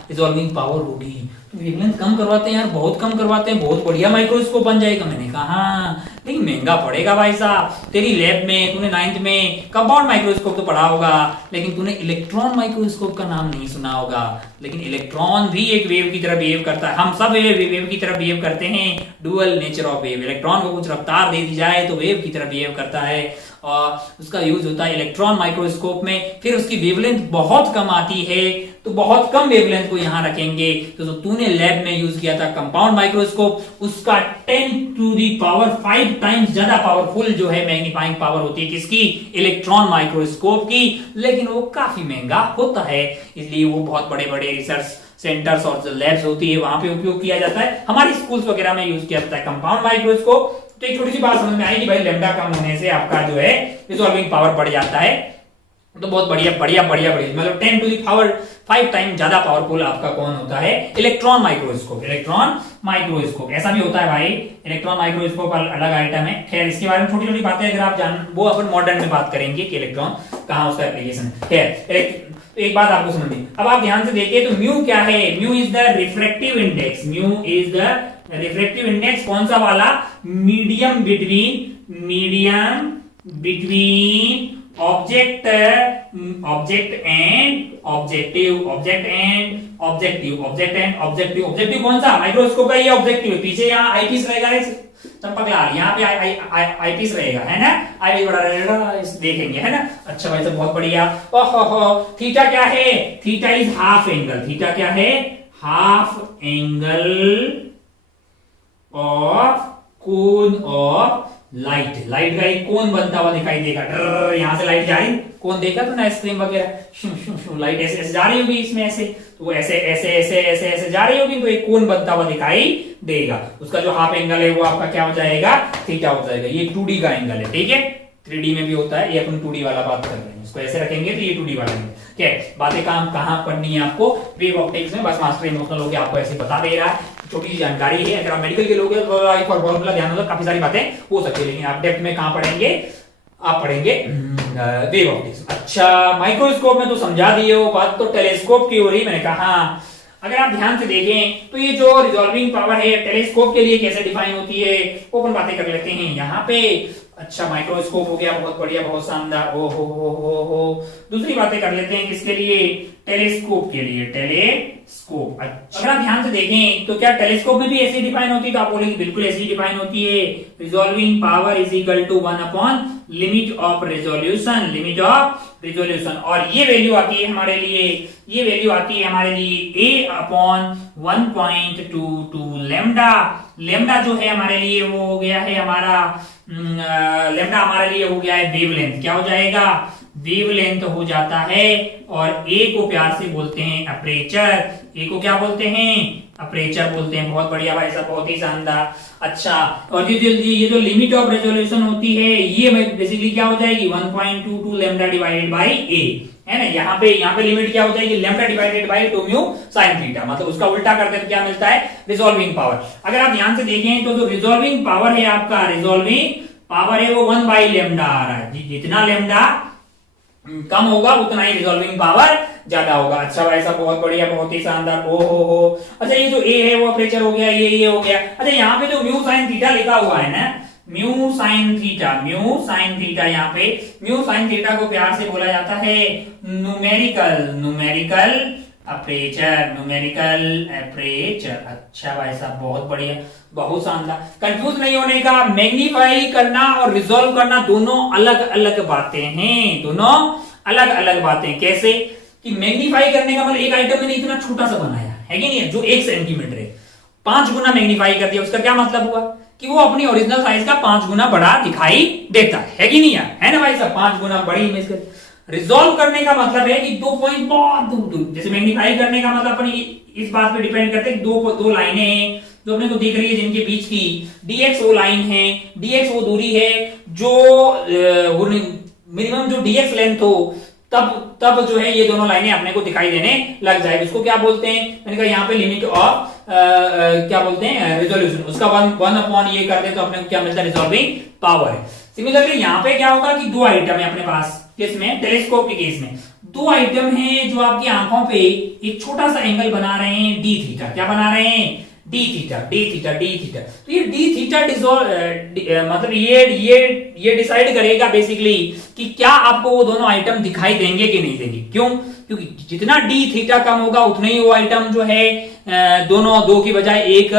रिजॉल्विंग पावर होगी। तो वेवलेंथ कम करवाते हैं यार, बहुत कम करवाते हैं, बहुत बढ़िया माइक्रोस्कोप बन जाएगा। मैंने कहा लेकिन महंगा पड़ेगा भाई साहब। तेरी लैब में तूने 9th में कंपाउंड माइक्रोस्कोप तो पढ़ा होगा, लेकिन तूने इलेक्ट्रॉन माइक्रोस्कोप का नाम नहीं सुना होगा। लेकिन इलेक्ट्रॉन भी एक वेव की तरह बिहेव करता है। हम सब वेव की तरह बिहेव करते हैं। Dual nature of wave, electron को कुछ रफ्तार दे दी जाए तो वेव की तरह बिहेव करता है, और उसका यूज होता है इलेक्ट्रॉन माइक्रोस्कोप में। फिर उसकी वेवलेंथ बहुत कम आती है, तो बहुत कम वेवलेंथ को यहां रखेंगे। तो जो तूने लैब में यूज किया था कंपाउंड माइक्रोस्कोप, उसका 10 टू दी पावर 5 टाइम्स ज्यादा पावरफुल जो है मैग्नीफाइंग पावर होती है किसकी? इलेक्ट्रॉन माइक्रोस्कोप की। लेकिन वो काफी महंगा होता है, इसलिए वो बहुत बड़े बड़े रिसर्च सेंटर्स और जो लैब्स होती है वहां पे उपयोग किया जाता है। हमारी स्कूल्स वगैरह में यूज किया जाता है कंपाउंड माइक्रोस्कोप। तो एक छोटी सी बात समझ में आई कि भाई लेमडा कम होने से आपका जो है रिजॉल्विंग पावर बढ़ जाता है। तो बहुत बढ़िया बढ़िया बढ़िया बढ़िया, मतलब 10 टू दी पावर 5 टाइम ज्यादा पावरफुल आपका कौन होता है? Electron microscope. इलेक्ट्रॉन माइक्रोस्कोप ऐसा भी होता है भाई। इलेक्ट्रॉन माइक्रोस्कोप अलग आइटम है। खैर इसके बारे में छोटी छोटी बातें अगर आप जान, वो अपन मॉडर्न में बात करेंगे कि इलेक्ट्रॉन कहां उसका एप्लीकेशन है। तो एक बात आपको समझ में, अब आप ध्यान से देखिए तो म्यू क्या है? Mu is the refractive index. Mu is the refractive index कौन सा वाला? Medium between object and objective कौन सा? माइक्रोस्कोप का ये ऑब्जेक्टिव है। पीछे यहाँ आईपीस रहेगा, चंपकलाल, यहाँ पे आईपीस रहेगा, है ना? आई बड़ा रहेगा, देखेंगे, है ना? अच्छा भाई, सब बहुत बढ़िया। ओहो, थीटा क्या है? Theta is half angle. Theta क्या है? Half angle of cone of light. Light का एक कोन बनता हुआ दिखाई देगा। यहां से लाइट जा रही, कोन देखा तो ना आइसक्रीम वगैरह, लाइट ऐसे ऐसे जा रही होगी इसमें, ऐसे तो ऐसे ऐसे ऐसे ऐसे ऐसे जा रही होगी, तो एक कोन बनता हुआ दिखाई देगा। उसका जो हाफ एंगल है वो आपका क्या हो जाएगा? थीटा हो जाएगा। ये 2D का एंगल है, ठीक है? 3D में भी होता है, ये अपन 2D वाला बात कर रहे हैं। इसको ऐसे रखेंगे तो ये 2D वाला है। क्या बातें काम कहां पढ़नी है आपको? वेव ऑप्टिक्स में। बस मास्टर इमोशनल होकर आपको ऐसे बता दे रहा है, छोटी सी जानकारी है। अगर आप मेडिकल के लोग हैं तो फॉर्मूला ध्यान होगा, काफी सारी बातें हो सकती है, लेकिन आप डेप्थ में कहां पढ़ेंगे? आप पढ़ेंगे वेव ऑप्टिक्स। अच्छा, माइक्रोस्कोप में तो समझा दिए हो बात, तो टेलीस्कोप की हो रही। मैंने कहा अगर आप ध्यान से देखें तो ये जो रिजॉल्विंग पावर है टेलीस्कोप के लिए कैसे डिफाइन होती है, वो अपन बातें कर लेते हैं यहाँ पे। अच्छा, माइक्रोस्कोप हो गया, बहुत बढ़िया, बहुत शानदार। ओ हो। दूसरी बातें कर लेते हैं किसके लिए? टेलीस्कोप के लिए। टेलीस्कोप। अच्छा, अगर आप ध्यान से देखें तो क्या टेलीस्कोप में भी ऐसी डिफाइन होती है? तो आप बोलेंगे बिल्कुल ऐसी डिफाइन होती है। Resolving power is equal to 1 upon limit of resolution. Limit of resolution, और ये वैल्यू आती है हमारे लिए, ये वैल्यू आती है हमारे लिए a अपॉन 1.22 लेमडा। लेमडा जो है हमारे लिए वो हो गया है हमारा, लेमडा हमारे लिए हो गया है वेवलेंथ। क्या हो जाएगा? वेवलेंथ हो जाता है। और ए को प्यार से बोलते हैं अपर्चर। ए को क्या बोलते हैं? अपर्चर बोलते हैं। बहुत बढ़िया भाई साहब, बहुत ही शानदार। अच्छा, और ये जो लिमिट ऑफ रेजोल्यूशन होती है ये बेसिकली क्या हो जाएगी? 1.22 लेमडा डिवाइडेड बाई ए, है ना? यहाँ पे लिमिट क्या हो जाएगी? Lambda divided by 2 mu sine theta. मतलब उसका उल्टा करते तो क्या मिलता है? Resolving power. अगर आप ध्यान से देखें तो जो रिजॉल्विंग पावर है आपका, रिजॉल्विंग पावर है वो 1 बाई लेमडा आ रहा है। जितना लेमडा कम होगा उतना ही रिजॉल्विंग पावर ज्यादा होगा। अच्छा भाई साहब, बहुत बढ़िया, बहुत ही शानदार। ओ हो। अच्छा, ये जो ए है वो अपर्चर हो गया, ये हो गया। अच्छा, यहाँ पे जो म्यू साइन थीटा लिखा हुआ है ना, म्यू साइन थीटा, यहाँ पे म्यू साइन थीटा को प्यार से बोला जाता है न्यूमेरिकल अपर्चर। अच्छा भाई साहब, बहुत बढ़िया, बहुत शानदार। कंफ्यूज नहीं होने का, मैग्नीफाई करना और रिजॉल्व करना दोनों अलग अलग बातें हैं। दोनों अलग अलग बातें। कैसे कि मैग्नीफाई करने का मतलब एक आइटम मैंने इतना छोटा सा बनाया, है कि नहीं है, जो 1 सेंटीमीटर है 5 गुना मैग्नीफाई कर दिया, उसका क्या मतलब हुआ कि वो अपनी ओरिजिनल साइज का 5 गुना बड़ा दिखाई देता है कि नहीं है ना भाई साहब, 5 गुना बड़ी इमेज कर। रिजॉल्व करने का मतलब है कि 2 पॉइंट बहुत दूर दूर, जैसे मैग्नीफाई करने का मतलब अपन इस बात पे डिपेंड करते हैं, दो लाइनें हैं जो अपने को दिख रही है जिनके बीच की dx वो लाइन है, dx वो दूरी है जो मिनिमम जो dx लेंथ हो, तब जो है ये दोनों लाइनें अपने को दिखाई देने लग जाएगी। उसको क्या बोलते हैं, मैंने कहा यहाँ पे लिमिट ऑफ क्या बोलते हैं रिजोल्यूशन, उसका वन अपॉन ये कर दे तो अपने को क्या मिलता है, रिजॉल्विंग पावर है। सिमिलरली यहाँ पे क्या होगा कि 2 आइटम है अपने पास, किसमें, टेलीस्कोप के केस में 2 आइटम है जो आपकी आंखों पे एक छोटा सा एंगल बना रहे हैं डी थीटा, क्या बना रहे हैं, डी थीटा। तो ये डी थीटा मतलब ये डिसाइड करेगा बेसिकली कि क्या आपको वो दोनों आइटम दिखाई देंगे कि नहीं देंगे। क्यों, क्योंकि जितना डी थीटा कम होगा उतने ही वो आइटम जो है दोनों 2 की बजाय 1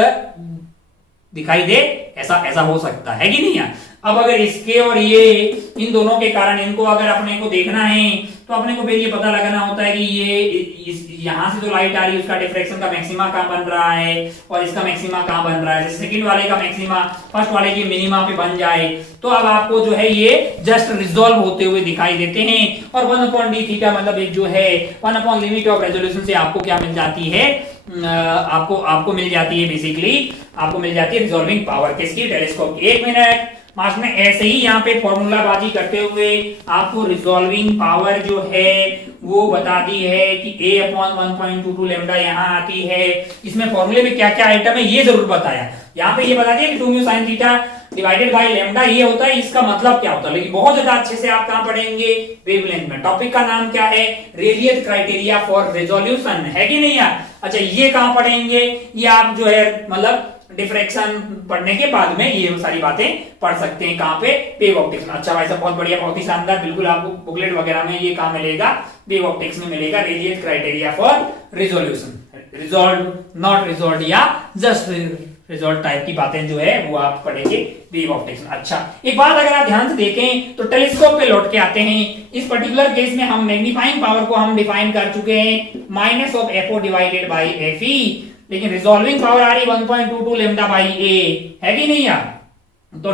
दिखाई दे, ऐसा हो सकता है कि नहीं है। अब अगर इसके और ये इन दोनों के कारण इनको अगर अपने को देखना है तो अपने को फिर ये पता लगाना होता है कि ये यहां से जो लाइट आ रही है उसका डिफ्रैक्शन का मैक्सिमा कहां बन रहा है और इसका मैक्सिमा कहां बन रहा है। जैसे सेकंड वाले का मैक्सिमा फर्स्ट वाले की मिनिमा पे बन जाए तो अब आपको जो है ये जस्ट रिजॉल्व होते हुए दिखाई देते हैं। और 1/d थीटा मतलब एक जो है 1 लिमिट ऑफ रेजोल्यूशन से आपको क्या मिल जाती है, आपको मिल जाती है बेसिकली, आपको मिल जाती है रिजॉल्विंग पावर किसकी, टेलीस्कोप की। 1 मिनट मास्टर ने ऐसे ही यहाँ पे फॉर्मूला बाजी करते हुए आपको रिजॉल्विंग पावर जो है वो बता दी है कि A/1.22 लैम्डा यहाँ आती है। इसमें फॉर्मूले में क्या क्या आइटम है ये जरूर बताया, यहाँ पे ये बता दिया कि 2 sin theta divided by lambda ये होता है, इसका मतलब क्या होता है। लेकिन बहुत ज्यादा अच्छे से आप कहां पढ़ेंगे, वेवलेंथ में। टॉपिक का नाम क्या है, रेलियस क्राइटेरिया फॉर रेजोल्यूशन, है कि नहीं यार। अच्छा ये कहां पढ़ेंगे, ये आप जो है मतलब डिफ्रैक्शन पढ़ने के बाद में ये सारी बातें पढ़ सकते हैं, कहां पे, वेव ऑप्टिक्स में। अच्छा भाई साहब बहुत बढ़िया, बहुत ही शानदार, बिल्कुल आपको बुकलेट वगैरह में ये कहां मिलेगा, वेव ऑप्टिक्स में मिलेगा, Rayleigh's criteria for resolution, resolve not resolve या जस्ट रिजल्ट टाइप की बातें जो है वो आप पढ़ेंगे वेव ऑप्टिक्स में। अच्छा एक बात अगर आप ध्यान से देखें तो टेलीस्कोप पे लौट के आते हैं। इस पर्टिकुलर केस में हम मैग्नीफाइंग पावर को हम डिफाइन कर चुके हैं -FO डिवाइडेड बाई FE, लेकिन रिजॉल्विंग पावर आ रही 1.22 लैम्डा बाई A, है कि नहीं यार। तो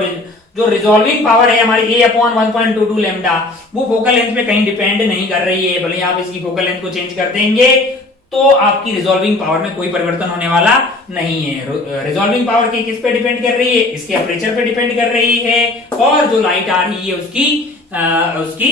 जो रिजॉल्विंग पावर है हमारी A/1.22 लैम्डा वो फोकल लेंथ पे कहीं डिपेंड नहीं कर रही है, भले आप इसकी फोकल लेंथ को चेंज कर देंगे तो आपकी रिजॉल्विंग पावर में कोई परिवर्तन होने वाला नहीं है। रिजॉल्विंग पावर की किस पे डिपेंड कर रही है, इसके अपर्चर पे डिपेंड कर रही है और जो लाइट आ रही है उसकी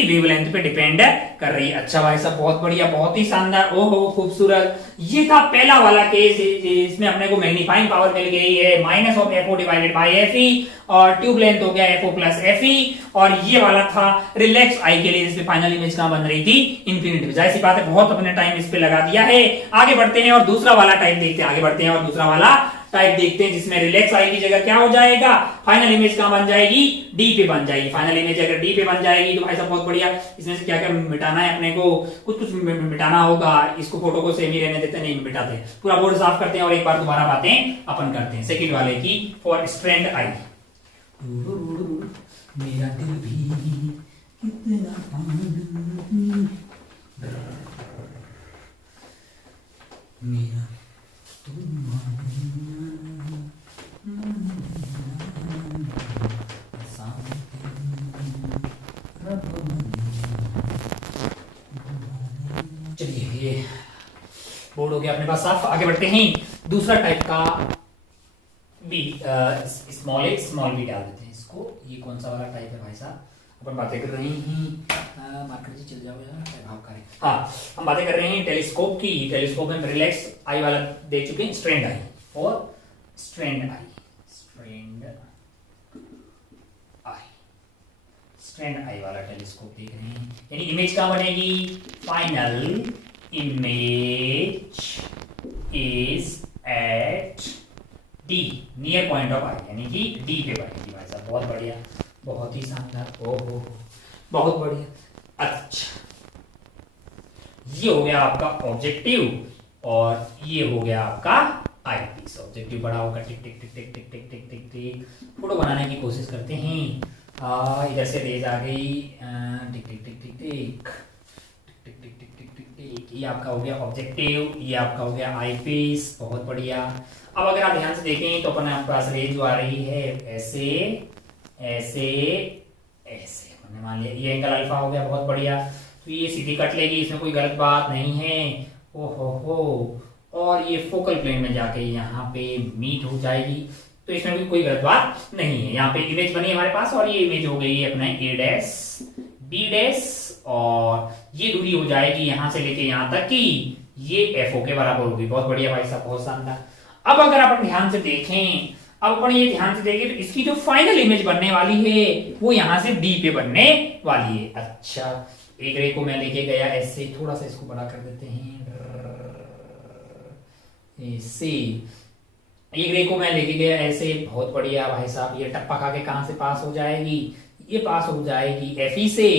वेवलेंथ पे डिपेंड कर रही है। अच्छा भाई साहब बहुत बढ़िया, बहुत ही शानदार, ओहो खूबसूरत। ये था पहला वाला केस, इसमें अपने को मैग्नीफाइंग पावर मिल गई है -FO डिवाइडेड बाई FE और ट्यूब लेंथ हो गया FO प्लस FE। और ये वाला था रिलैक्स आई के लिए, जिसमें फाइनल इमेज कहां बन रही थी, इंफिनिटी। जाहिर सी बात है बहुत अपने टाइम इस पे लगा दिया है। आगे बढ़ते हैं और दूसरा वाला टाइप देखते हैं, आगे बढ़ते हैं और दूसरा वाला टाइप देखते हैं जिसमें रिलैक्स आई की जगह क्या हो जाएगा, फाइनल इमेज कहां बन जाएगी, डी पे बन जाएगी। फाइनल इमेज अगर डी पे बन जाएगी तो भाई साहब बहुत बढ़िया। इसमें से क्या क्या मिटाना है अपने को, कुछ मिटाना होगा। इसको फोटो को सेम ही रहने देते नहीं मिटाते, पूरा बोर्ड साफ करते हैं और एक बार दोबारा बातें अपन करते हैं। सेकंड वाले की फॉर स्ट्रैंड आई। मेरा दिल भी कितना मेरा चलिए ये बोर्ड हो गया अपने पास साफ। आगे बढ़ते हैं, दूसरा टाइप का बी, स्मॉल ए स्मॉल बी डाल देते हैं इसको। ये कौन सा वाला टाइप है भाई साहब, अपन बातें कर रहे हैं, मार्कर जी चल जाओ यार भाव करें। हाँ हम बातें कर रहे हैं टेलीस्कोप की। टेलीस्कोप में रिलैक्स आई वाला दे चुके हैं, स्ट्रैंड आई और स्ट्रैंड आई, स्ट्रैंड आई वाला टेलीस्कोप देख रहे हैं। यानी इमेज कहां बनेगी, final image is at D, near point of eye, यानी कि डी पे बनेगी भाई साहब। बहुत बढ़िया, बहुत ही शानदार, ओहो बहुत बढ़िया। अच्छा ये हो गया आपका ऑब्जेक्टिव और ये हो गया आपका आई पीस। ऑब्जेक्टिव बड़ा होगा, टिक टिक टिक टिक टिक टिक टिक टिक टिक। फोटो बनाने की कोशिश करते हैं। इधर से रेज आ गई, टिक टिक टिक टिक टिक टिक टिक टिक टिक टिक टिक टिक ठीक, ये आपका हो गया ऑब्जेक्टिव, ये आपका हो गया आई पीस, बहुत बढ़िया। अब अगर आप ध्यान से देखें तो अपन आपके पास रेंज जो आ रही है ऐसे ऐसे ऐसे, हमने मान लिया ये एंगल अल्फा हो गया, बहुत बढ़िया। तो ये सीधी कट लेगी, इसमें कोई गलत बात नहीं है। ओहो हो, और ये फोकल प्लेन में जाके यहाँ पे मीट हो जाएगी, तो इसमें भी कोई गलत बात नहीं है। यहाँ पे इमेज बनी हमारे पास, और ये इमेज हो गई है अपना ए डैश बी डैश, और ये दूरी हो जाएगी यहां से लेके यहां तक कि ये एफ ओ के बराबर होगी। बहुत बढ़िया भाई साहब, बहुत शानदार। अब अगर अपन ध्यान से देखें, अब अपन ये ध्यान से देखें तो इसकी जो फाइनल इमेज बनने वाली है वो यहां से डी पे बनने वाली है। अच्छा, एक रे को मैं लेके गया ऐसे, थोड़ा सा इसको बड़ा कर देते हैं ऐसे, एक रे को मैं लेके गया ऐसे, बहुत बढ़िया भाई साहब। ये टप्पा खा के कहां से पास हो जाएगी, ये पास हो जाएगी एफई से,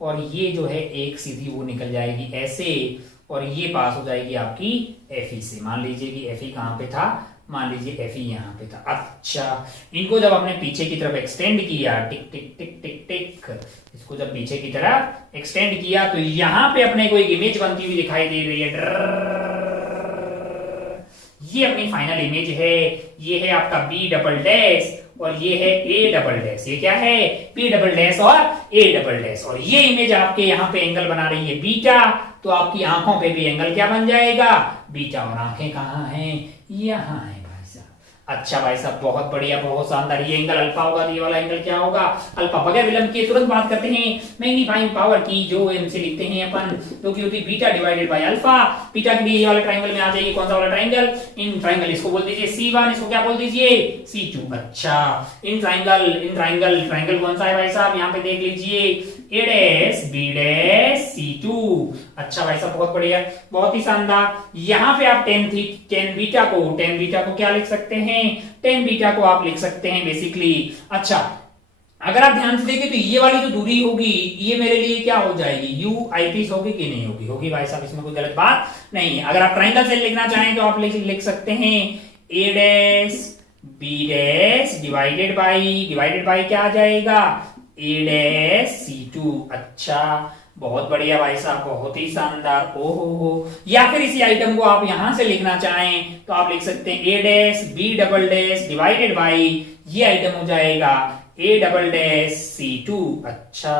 और ये जो है एक सीधी वो निकल जाएगी ऐसे, और ये पास हो जाएगी आपकी एफई से। मान लीजिए कि एफई कहां पे था, मान लीजिए एफई यहां पे था। अच्छा, इनको जब हमने पीछे की तरफ एक्सटेंड किया, टिक टिक टिक टिक टिक, इसको जब पीछे की तरफ एक्सटेंड किया तो यहां पे अपने को एक इमेज बनती हुई दिखाई दे रही है। ये अपनी फाइनल इमेज है, ये है आपका बी डबल डैश, और ये है ए डबल डैश। ये क्या है, बी डबल डैश और ए डबल डैश, और ये इमेज आपके यहाँ पे एंगल बना रही है बीटा, तो आपकी आंखों पे भी एंगल क्या बन जाएगा, बीटा। और आंखें कहाँ हैं, यहाँ है भाई साहब। अच्छा भाई साहब, बहुत बढ़िया, बहुत शानदार। ये एंगल अल्फा होगा, तो ये वाला एंगल क्या होगा, अल्फा। बगैर विलंब के तुरंत बात करते हैं मैग्नीफाइंग पावर की, जो इनसे लिखते हैं अपन, जो की होती है beta divided by alpha. Beta के लिए ये वाला ट्रायंगल में आ जाएगी, कौन सा वाला ट्रायंगल, इन ट्रायंगल, इसको बोल दीजिए C1, इसको क्या बोल दीजिए C2। अच्छा, इन ट्रायंगल कौन सा है भाई साहब, यहाँ पे देख लीजिए, ए डैश बी डैश C2। अच्छा भाई साहब, बहुत बढ़िया, बहुत ही शानदार। यहाँ पे आप टेन बीटा को क्या लिख सकते हैं, टेन बीटा को आप लिख सकते हैं बेसिकली। अच्छा, अगर आप ध्यान से देखें तो ये वाली जो दूरी होगी ये मेरे लिए क्या हो जाएगी, यू आई पीस होगी कि नहीं होगी, होगी भाई साहब, इसमें कोई गलत बात नहीं है। अगर आप ट्रायंगल से लिखना चाहें तो आप लिख सकते हैं A dash B dash divided by क्या आ जाएगा, ए डैश C2। अच्छा, बहुत बढ़िया भाई साहब, बहुत ही शानदार। ओहो हो, या फिर इसी आइटम को आप यहां से लिखना चाहें तो आप लिख सकते हैं A dash B double dash divided by, ये आइटम हो जाएगा ए डबल डैश C2। अच्छा,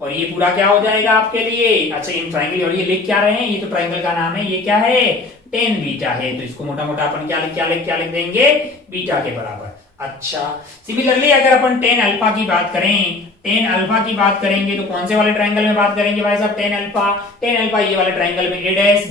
और ये पूरा क्या हो जाएगा आपके लिए, अच्छा इन ट्रायंगल, और ये लिख क्या रहे हैं, ये तो ट्रायंगल का नाम है, ये क्या है, टेन बीटा है, तो इसको मोटा मोटा अपन क्या लिख देंगे, बीटा के बराबर। अच्छा, सिमिलरली अगर अपन टेन अल्फा की बात करेंगे तो कौन से वाले ट्रायंगल में बात करेंगे भाई साहब, टेन अल्फा ये वाले ट्रायंगल में, ए डैश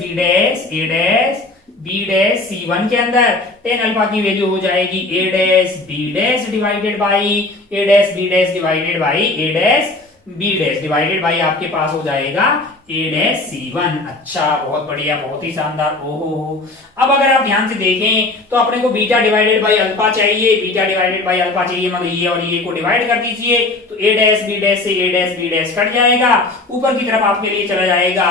बी डैश C1 के अंदर टेन अल्फा की वैल्यू हो जाएगी A dash B dash divided by A dash B dash divided by A dash B dash divided by आपके पास हो जाएगा ए डैश C1। अच्छा, बहुत बढ़िया, बहुत ही शानदार। ओहो, अब अगर आप ध्यान से देखें तो अपने को बीटा डिवाइडेड बाई अल्फा चाहिए, मतलब ये और ये को डिवाइड कर दीजिए, तो ए डैश बी डैश से ए डैश बी डैश कट जाएगा, ऊपर की तरफ आपके लिए चला जाएगा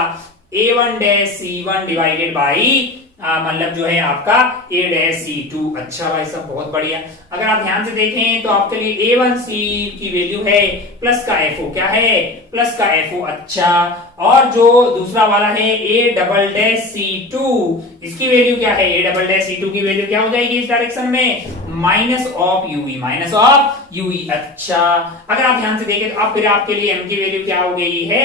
A1 dash C1 divided by मतलब जो है आपका ए डैश C2। अच्छा भाई साहब, बहुत बढ़िया। अगर आप ध्यान से देखें तो आपके लिए A1C की वैल्यू है प्लस का FO, क्या है, प्लस का FO। अच्छा, और जो दूसरा वाला है ए डबल डैश C2, इसकी वैल्यू क्या है, ए डबल डैश C2 की वैल्यू क्या हो जाएगी इस डायरेक्शन में, माइनस ऑफ यूई। अच्छा, अगर आप ध्यान से देखें तो अब फिर आपके लिए m की वैल्यू क्या हो गई है,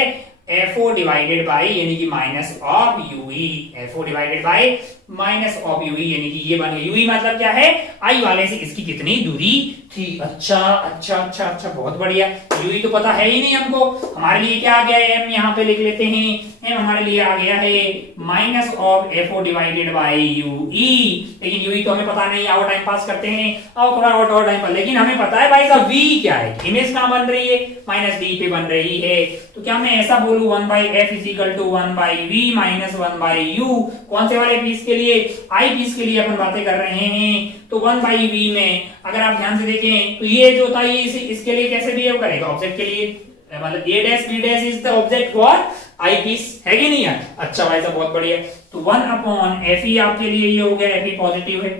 FO डिवाइडेड बाई यानी कि minus of UE, FO divided by minus of UE, यानी कि ये बन गया, यूई मतलब क्या है, आई वाले से इसकी कितनी दूरी थी। अच्छा, बहुत बढ़िया। यूई तो पता है ही नहीं हमको, हमारे लिए क्या आ गया है, एम यहाँ पे लिख लेते हैं, एम हमारे लिए आ गया है minus of FO divided by UE, लेकिन यूई तो हमें पता नहीं, आओ टाइम पास करते हैं, आओ थोड़ा और टाइम पर, लेकिन हमें पता है भाई साहब वी क्या है, इमेज कहां बन रही है, माइनस डी पे बन रही है, तो क्या मैं ऐसा बोलूं 1/f is equal to 1/v minus 1/u, कौन से वाले पीस के लिए, आई पीस के लिए अपन बातें कर रहे हैं, तो 1/v में अगर आप ध्यान से देखें तो ये जो था ये इसके लिए कैसे बिहेव करेगा, ऑब्जेक्ट के लिए, मतलब A dash B dash is the object for eyepiece, है कि नहीं है। अच्छा भाई साहब, बहुत बढ़िया। तो 1/fe आपके लिए ये हो गया, fe पॉजिटिव है,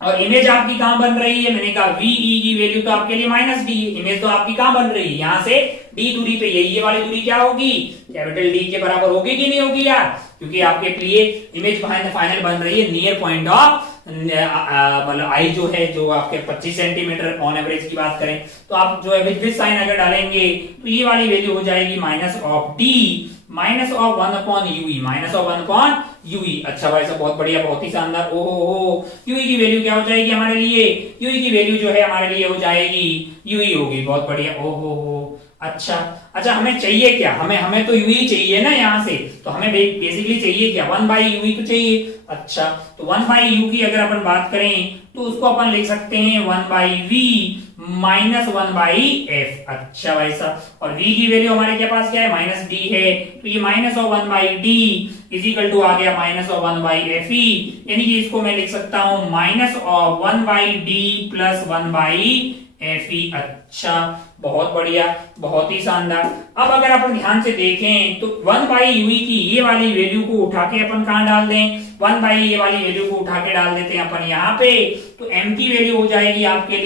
और इमेज आपकी कहां बन रही है, मैंने कहा वी की वैल्यू तो आपके लिए माइनस डी, इमेज तो आपकी कहां बन रही है, यहां से डी दूरी पे, ये वाली दूरी क्या होगी, कैपिटल डी के बराबर होगी कि नहीं होगी यार, क्योंकि आपके लिए इमेज फाइनल बन रही है नियर पॉइंट ऑफ मतलब आई जो है, जो आपके 25 सेंटीमीटर ऑन एवरेज की बात करें, तो आप जो एवरेज विथ साइन अगर डालेंगे तो ये वाली वैल्यू हो जाएगी minus of D minus of 1 upon UE, minus of 1 upon UE. अच्छा भाई साहब, बहुत बढ़िया, बहुत ही शानदार। ओहो, यूई की वैल्यू क्या हो जाएगी हमारे लिए? यूई की वैल्यू जो है हमारे लिए हो जाएगी यूई होगी। बहुत बढ़िया। ओहो, अच्छा अच्छा, हमें चाहिए क्या? हमें तो यूई चाहिए ना यहाँ से, तो हमें बेसिकली चाहिए क्या? 1 बाई यूई तो चाहिए। अच्छा, तो 1 बाई यू की अगर अपन बात करें तो उसको अपन लिख सकते हैं 1 by V minus 1 by F. अच्छा भाई साहब, और v की वैल्यू हमारे के पास क्या है? माइनस डी है, तो ये minus of 1 by D is equal to आ गया minus of 1 by F E, यानी कि इसको मैं लिख सकता हूं minus of 1 by D plus 1 by F E. अच्छा, बहुत बढ़िया, बहुत ही शानदार। अब अगर अपन ध्यान से देखें तो 1 बाई यूई की ये वाली वैल्यू को उठा के अपन कहां डाल दें? 1 बाई ये वाली वैल्यू को उठा के डाल देते हैं अपन यहाँ पे, तो m की वैल्यू हो जाएगी आपके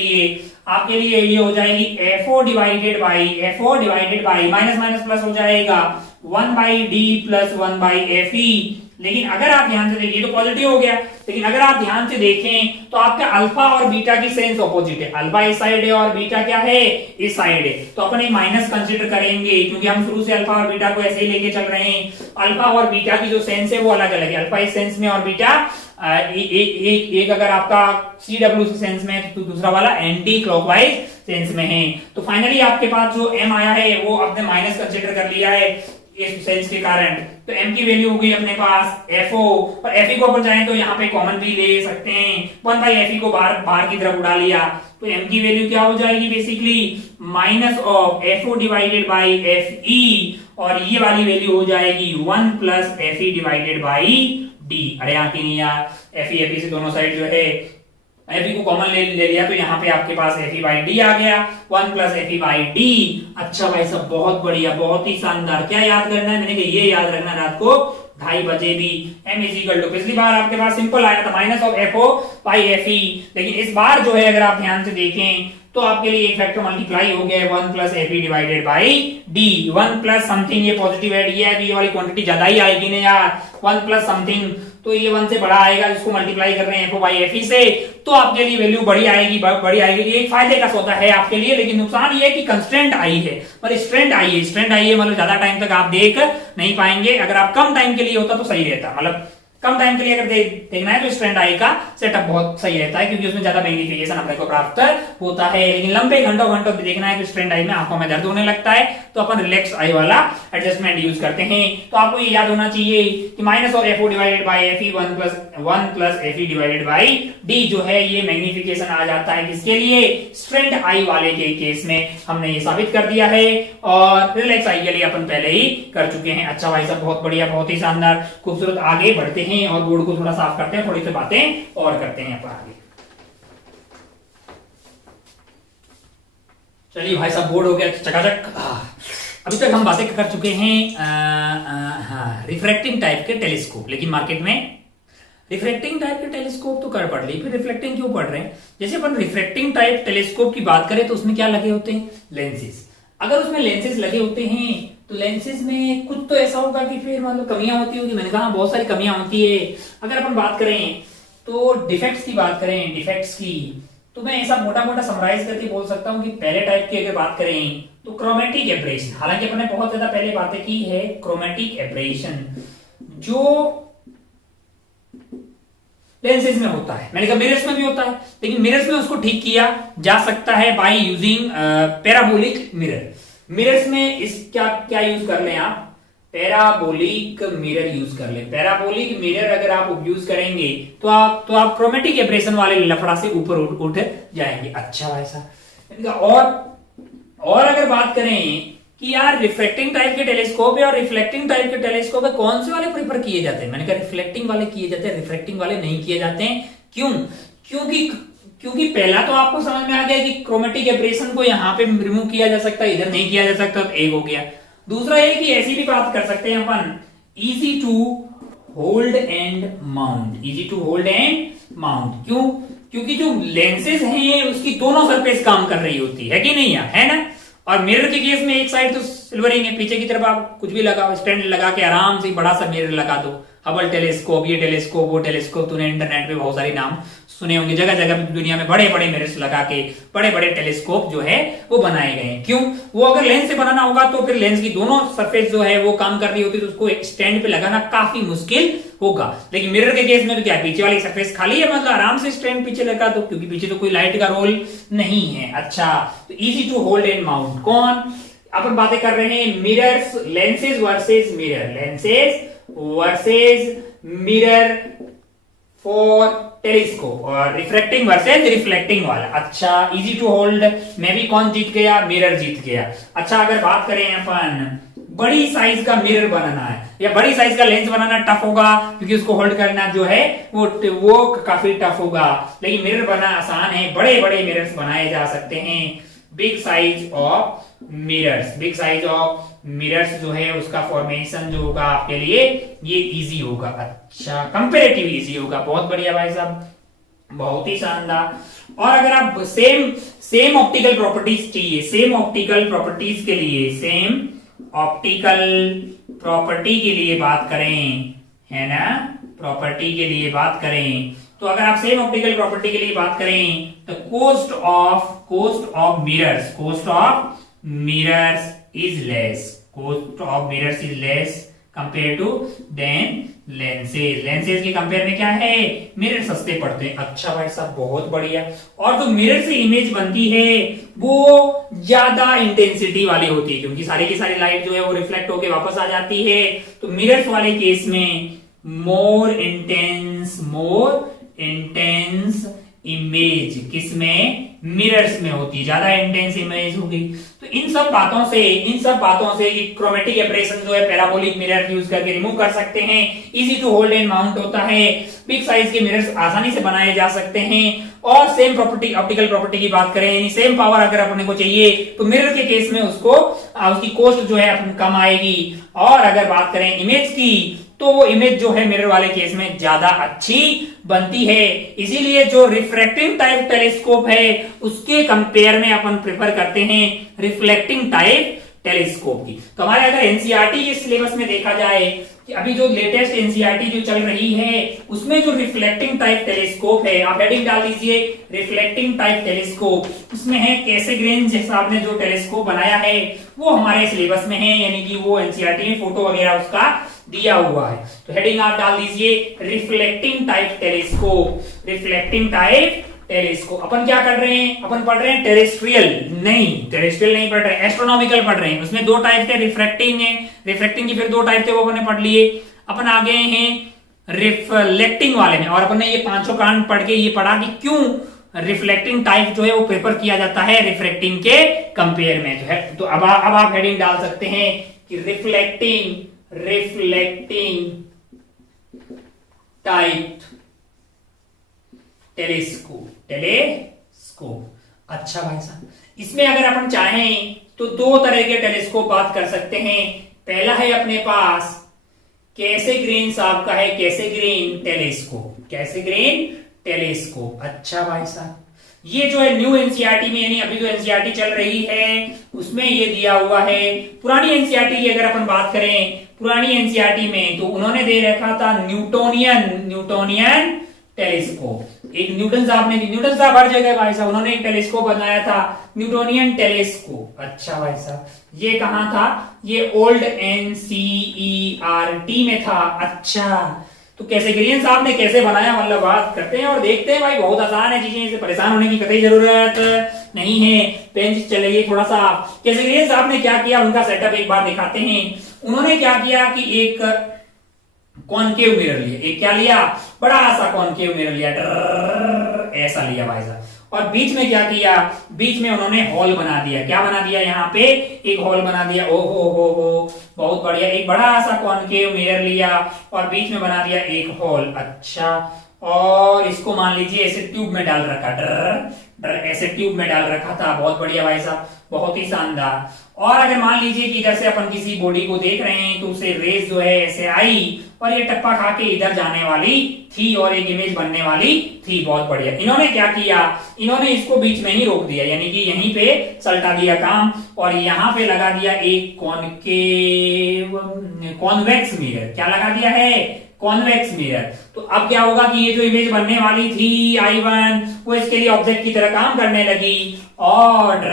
लिए ये हो जाएगी FO divided by minus minus plus हो जाएगा 1 by D plus 1 by F ई। लेकिन अगर आप ध्यान से देखिए तो पॉजिटिव हो गया, लेकिन अगर आप ध्यान से देखें तो आपका अल्फा और बीटा की सेंस ऑपोजिट है। अल्फा इस साइड है और बीटा क्या है? इस साइड है, तो अपन एक माइनस कंसीडर करेंगे क्योंकि हम शुरू से अल्फा और बीटा को ऐसे ही लेके चल रहे हैं। अल्फा और बीटा की जो सेंस है वो अलग अलग है, अल्फा इस सेंस में और बीटा एक अगर आपका CW सेंस में तो दूसरा वाला एंटी क्लॉकवाइज सेंस में है। तो फाइनली आपके पास जो m आया है वो आपने माइनस कंसीडर कर लिया है इस सेंस के कारण, तो m की वैल्यू हो गई अपने पास FO, और FE को अपन चाहें तो यहाँ पे कॉमन भी ले सकते हैं। 1 बाई FE को बाहर की तरफ उड़ा लिया, तो m की वैल्यू क्या हो जाएगी? Basically minus of FO divided by FE, और ये वाली वैल्यू हो जाएगी 1 plus FE divided by D। अरे यहाँ की नहीं यार, FE से दोनों साइड जो है FE को कॉमन ले लिया, तो यहाँ पे आपके पास FE बाई डी आ गया, 1 प्लस FE बाई डी। अच्छा भाई साहब, बहुत बढ़िया, बहुत ही शानदार। क्या याद करना है? मैंने कहा ये याद रखना रात को 2:30 बजे भी m इज इक्वल टू, पिछली बार आपके पास सिंपल आया था minus of FO by FE, लेकिन इस बार जो है अगर आप ध्यान से देखें तो आपके लिए एक फैक्टर मल्टीप्लाई हो गया है 1 plus FE divided by D. 1 plus something, ये पॉजिटिव ऐड ये है, तो ये वाली क्वांटिटी ज्यादा ही आएगी ना यार, 1 प्लस समथिंग, तो ये 1 से बड़ा आएगा, जिसको मल्टीप्लाई कर रहे हैं FO बाई FE से, तो आपके लिए वैल्यू बड़ी आएगी, बड़ी आएगी। ये एक फायदे का सौदा है आपके लिए, लेकिन नुकसान ये है कि कंस्टेंट आई है, मतलब स्ट्रेंथ आई है, मतलब ज्यादा टाइम तक आप देख नहीं पाएंगे। अगर आप कम टाइम के लिए होता तो सही रहता, मतलब कम टाइम के लिए अगर देखना है तो स्ट्रेंड आई का सेटअप बहुत सही रहता है, क्योंकि उसमें ज्यादा मैग्निफिकेशन अपने को प्राप्त होता है। लेकिन लंबे घंटों देखना है तो स्ट्रेंड आई में आंखों में दर्द होने लगता है, तो अपन रिलैक्स आई वाला एडजस्टमेंट यूज करते हैं। तो आपको ये याद होना चाहिए कि minus of FO divided by FE 1 plus FE divided by D जो है ये मैग्निफिकेशन आ जाता है किसके लिए? स्ट्रेंड आई वाले के केस में हमने ये साबित कर दिया है, और रिलैक्स आई के लिए अपन पहले ही कर चुके हैं। अच्छा भाई साहब, बहुत बढ़िया, बहुत ही शानदार, खूबसूरत। आगे बढ़ते हैं और बोर्ड को थोड़ा साफ करते हैं, थोड़ी सी बातें और करते हैं अपन आगे। चलिए भाई साहब, बोर्ड हो गया चकाचक। अभी तक हम बातें कर चुके हैं रिफ्रैक्टिंग टाइप के टेलीस्कोप, लेकिन मार्केट में रिफ्रैक्टिंग टाइप के टेलीस्कोप तो कर पढ़ ली, फिर रिफ्लेक्टिंग क्यों पढ़ रहे हैं? जैसे अपन रिफ्रैक्टिंग टाइप टेलीस्कोप की बात करें तो उसमें क्या लगे होते हैं? लेंसेज। अगर उसमें लेंसेज लगे होते हैं तो लेंसेज में कुछ तो ऐसा होगा कि फिर मतलब कमियां होती होगी। मैंने कहा बहुत सारी कमियां होती है। अगर अपन बात करें तो डिफेक्ट्स की बात करें, डिफेक्ट्स की, तो मैं ऐसा मोटा मोटा समराइज करके बोल सकता हूं कि पहले टाइप की अगर बात करें तो क्रोमेटिक एब्रेशन। हालांकि अपने बहुत ज्यादा पहले बातें की है क्रोमेटिक एब्रेशन जो लेंसेज में होता है। मैंने कहा मिरर्स में भी होता है, लेकिन मिरर्स में उसको ठीक किया जा सकता है by using parabolic mirror. Mirrors में इस क्या यूज कर लें आप? पैराबोलिक मिरर यूज कर लें। पैराबोलिक मिरर अगर आप यूज करेंगे तो आप क्रोमेटिक एब्रेशन वाले लफड़ा से ऊपर उठ जाएंगे। अच्छा भाई साहब, और अगर बात करें कि यार रिफ्लेक्टिंग टाइप के टेलीस्कोप है और रिफ्लेक्टिंग टाइप के टेलीस्कोप है, कौन से वाले प्रीफर किए जाते हैं? मैंने कहा रिफ्लेक्टिंग वाले किए जाते हैं, रिफ्रैक्टिंग वाले नहीं किए जाते हैं। क्यों? क्योंकि पहला तो आपको समझ में आ गया कि क्रोमेटिक एब्रेशन को यहाँ पे रिमूव किया जा सकता है, इधर नहीं किया जा सकता, तो एक हो गया। दूसरा ये कि ऐसी भी बात कर सकते हैं अपन, easy to hold and mount. Easy to hold and mount क्यों? क्योंकि जो लेंसेज हैं उसकी दोनों सरफेस काम कर रही होती है कि नहीं यार, है ना? और मिरर के केस में एक साइड तो सिल्वरिंग है, पीछे की तरफ आप कुछ भी लगाओ, स्टैंड लगा के आराम से बड़ा सा मिरर लगा दो। हबल टेलीस्कोप, ये टेलीस्कोप, वो टेलीस्कोप, तूने इंटरनेट पे बहुत सारे नाम सुने होंगे, जगह जगह दुनिया में बड़े बड़े मिरर्स लगा के बड़े बड़े टेलीस्कोप जो है वो बनाए गए हैं। क्यों? वो अगर लेंस से बनाना होगा तो फिर लेंस की दोनों सरफेस जो है वो काम कर रही होती है, तो उसको स्टैंड पे लगाना काफी मुश्किल होगा। लेकिन मिरर के केस में तो क्या, पीछे वाली सरफेस खाली है, मतलब आराम से स्टैंड पीछे लगा दो, क्योंकि पीछे तो कोई लाइट का रोल नहीं है। अच्छा, तो easy to hold and mount. कौन? अपन बातें कर रहे हैं mirrors, lenses versus mirror, lenses versus mirror for telescope, और रिफ्रैक्टिंग वर्सेस रिफ्लेक्टिंग वाला। अच्छा, इजी टू होल्ड में भी कौन जीत गया? मिरर जीत गया। अच्छा, अगर बात करें अपन बड़ी साइज का मिरर बनाना है या बड़ी साइज का लेंस बनाना टफ होगा, क्योंकि उसको होल्ड करना जो है वो काफी टफ होगा। लेकिन मिरर बनाना आसान है, बड़े बड़े मिरर्स बनाए जा सकते हैं। Big size of mirrors, big size of mirrors जो है उसका फॉर्मेशन जो होगा आपके लिए ये इजी होगा। अच्छा, कंपैरेटिव इजी होगा। बहुत बढ़िया भाई साहब, बहुत ही शानदार। और अगर आप सेम ऑप्टिकल प्रॉपर्टीज चाहिए, सेम ऑप्टिकल प्रॉपर्टीज के लिए, सेम ऑप्टिकल प्रॉपर्टी के लिए बात करें, है ना, प्रॉपर्टी के लिए बात करें, तो अगर आप सेम ऑप्टिकल प्रॉपर्टी के लिए बात करें तो cost of mirrors is less, cost of mirrors is less compare to then lenses. Lenses के कंपेयर में क्या है, मिरर सस्ते पड़ते हैं। अच्छा भाई साहब, बहुत बढ़िया। और जो मिरर से इमेज बनती है वो ज्यादा इंटेंसिटी वाली होती है, क्योंकि सारी की सारी लाइट जो है वो रिफ्लेक्ट होके वापस आ जाती है। तो मिरर्स वाले केस में मोर इंटेंस इमेज किसमें, मिरर्स में होती है, ज्यादा इंटेंस इमेज होगी। तो इन सब बातों से क्रोमेटिक एब्रेशन जो है पैराबोलिक मिरर यूज करके रिमूव कर सकते हैं। Easy to hold and mount होता है। बिग साइज के मिरर्स आसानी से बनाए जा सकते हैं। और सेम प्रॉपर्टी, ऑप्टिकल प्रॉपर्टी की बात करें, यानी सेम पावर अगर अपने को चाहिए तो मिरर के केस में उसकी कॉस्ट जो है अपन कम आएगी। और अगर बात करें इमेज की, तो वो इमेज जो है मिरर वाले केस में ज्यादा अच्छी बनती है। इसीलिए जो रिफ्रैक्टिंग टाइप टेलीस्कोप है उसके कंपेयर में अपन प्रेफर करते हैं रिफ्लेक्टिंग टाइप टेलीस्कोप की। तो हमारे अगर एनसीईआरटी के सिलेबस में देखा जाए कि अभी जो लेटेस्ट एनसीईआरटी जो चल रही है उसमें जो रिफ्लेक्टिंग टाइप टेलीस्कोप है, आप हेडिंग डाल दीजिए रिफ्लेक्टिंग टाइप टेलीस्कोप, उसमें है कैसेग्रेन साहब ने जो टेलीस्कोप बनाया है वो हमारे सिलेबस में है, यानी कि वो एनसीईआरटी में फोटो वगैरह उसका दिया हुआ है। तो हेडिंग आप डाल दीजिए reflecting type telescope, reflecting type telescope. अपन क्या कर रहे हैं, अपन पढ़ रहे हैं टेरेस्ट्रियल नहीं पढ़ रहे, एस्ट्रोनॉमिकल पढ़ रहे हैं। उसमें दो टाइप थे, रिफ्रैक्टिंग है, रिफ्रैक्टिंग की फिर दो टाइप थे वो अपन ने पढ़ लिए। अपन आ गए हैं रिफ्लेक्टिंग वाले में, और अपन ने ये पांचों कांड पढ़ के ये पढ़ा कि क्यों रिफ्लेक्टिंग टाइप जो है वो प्रेफर किया जाता है रिफ्रैक्टिंग के कंपेयर में जो है। तो अब आप हेडिंग डाल सकते हैं कि रिफ्लेक्टिंग टाइप टेलीस्कोप। अच्छा भाई साहब, इसमें अगर अपन चाहें तो दो तरह के टेलीस्कोप बात कर सकते हैं। पहला है अपने पास कैसेग्रेन साहब का है, कैसेग्रेन टेलीस्कोप। अच्छा भाई साहब, ये जो है न्यू एनसीईआरटी में, यानी अभी जो एनसीईआरटी चल रही है उसमें ये दिया हुआ है। पुरानी एनसीईआरटी की अगर अपन बात करें, पुरानी एनसीईआरटी में तो उन्होंने दे रखा था न्यूटोनियन टेलीस्कोप। एक न्यूटन साहब हर जगह भाई साहब, उन्होंने एक टेलीस्कोप बनाया था न्यूटोनियन टेलीस्कोप। अच्छा भाई साहब, ये कहां था, ये ओल्ड एनसीईआरटी में था। अच्छा, तो कैसेग्रेन साहब ने कैसे बनाया, मतलब बात करते हैं और देखते हैं भाई, बहुत आसान है चीजें, इसे परेशान होने की कतई जरूरत नहीं है। पेन चलेगी थोड़ा सा। कैसेग्रेन साहब ने क्या किया, उनका सेटअप एक बार दिखाते हैं। उन्होंने क्या किया कि एक कॉनकेव मिरर लिया, एक क्या लिया, बड़ा सा कॉनकेव मिरर लिया, ऐसा लिया भाई साहब, और बीच में क्या किया, बीच में उन्होंने हॉल बना दिया। क्या बना दिया, यहाँ पे एक हॉल बना दिया। ओ हो बहुत बढ़िया। एक बड़ा सा कॉनकेव मिरर लिया और बीच में बना दिया एक हॉल। अच्छा, और इसको मान लीजिए ऐसे ट्यूब में डाल रखा, ऐसे ट्यूब में डाल रखा था। बहुत बढ़िया भाई साहब, बहुत ही शानदार। और अगर मान लीजिए कि इधर से अपन किसी बॉडी को देख रहे हैं तो उसे रेस जो है ऐसे आई और ये टप्पा खा के इधर जाने वाली थी और एक इमेज बनने वाली थी। बहुत बढ़िया। इन्होंने क्या किया, इन्होंने इसको बीच में ही रोक दिया, यानी कि यहीं पे सलटा दिया काम और यहाँ पे लगा दिया एक कॉन्वेक्स मिरर। क्या लगा दिया है, कॉन्वेक्स मिरर। तो अब क्या होगा कि ये जो इमेज बनने वाली थी I1 वो इसके लिए ऑब्जेक्ट की तरह काम करने लगी और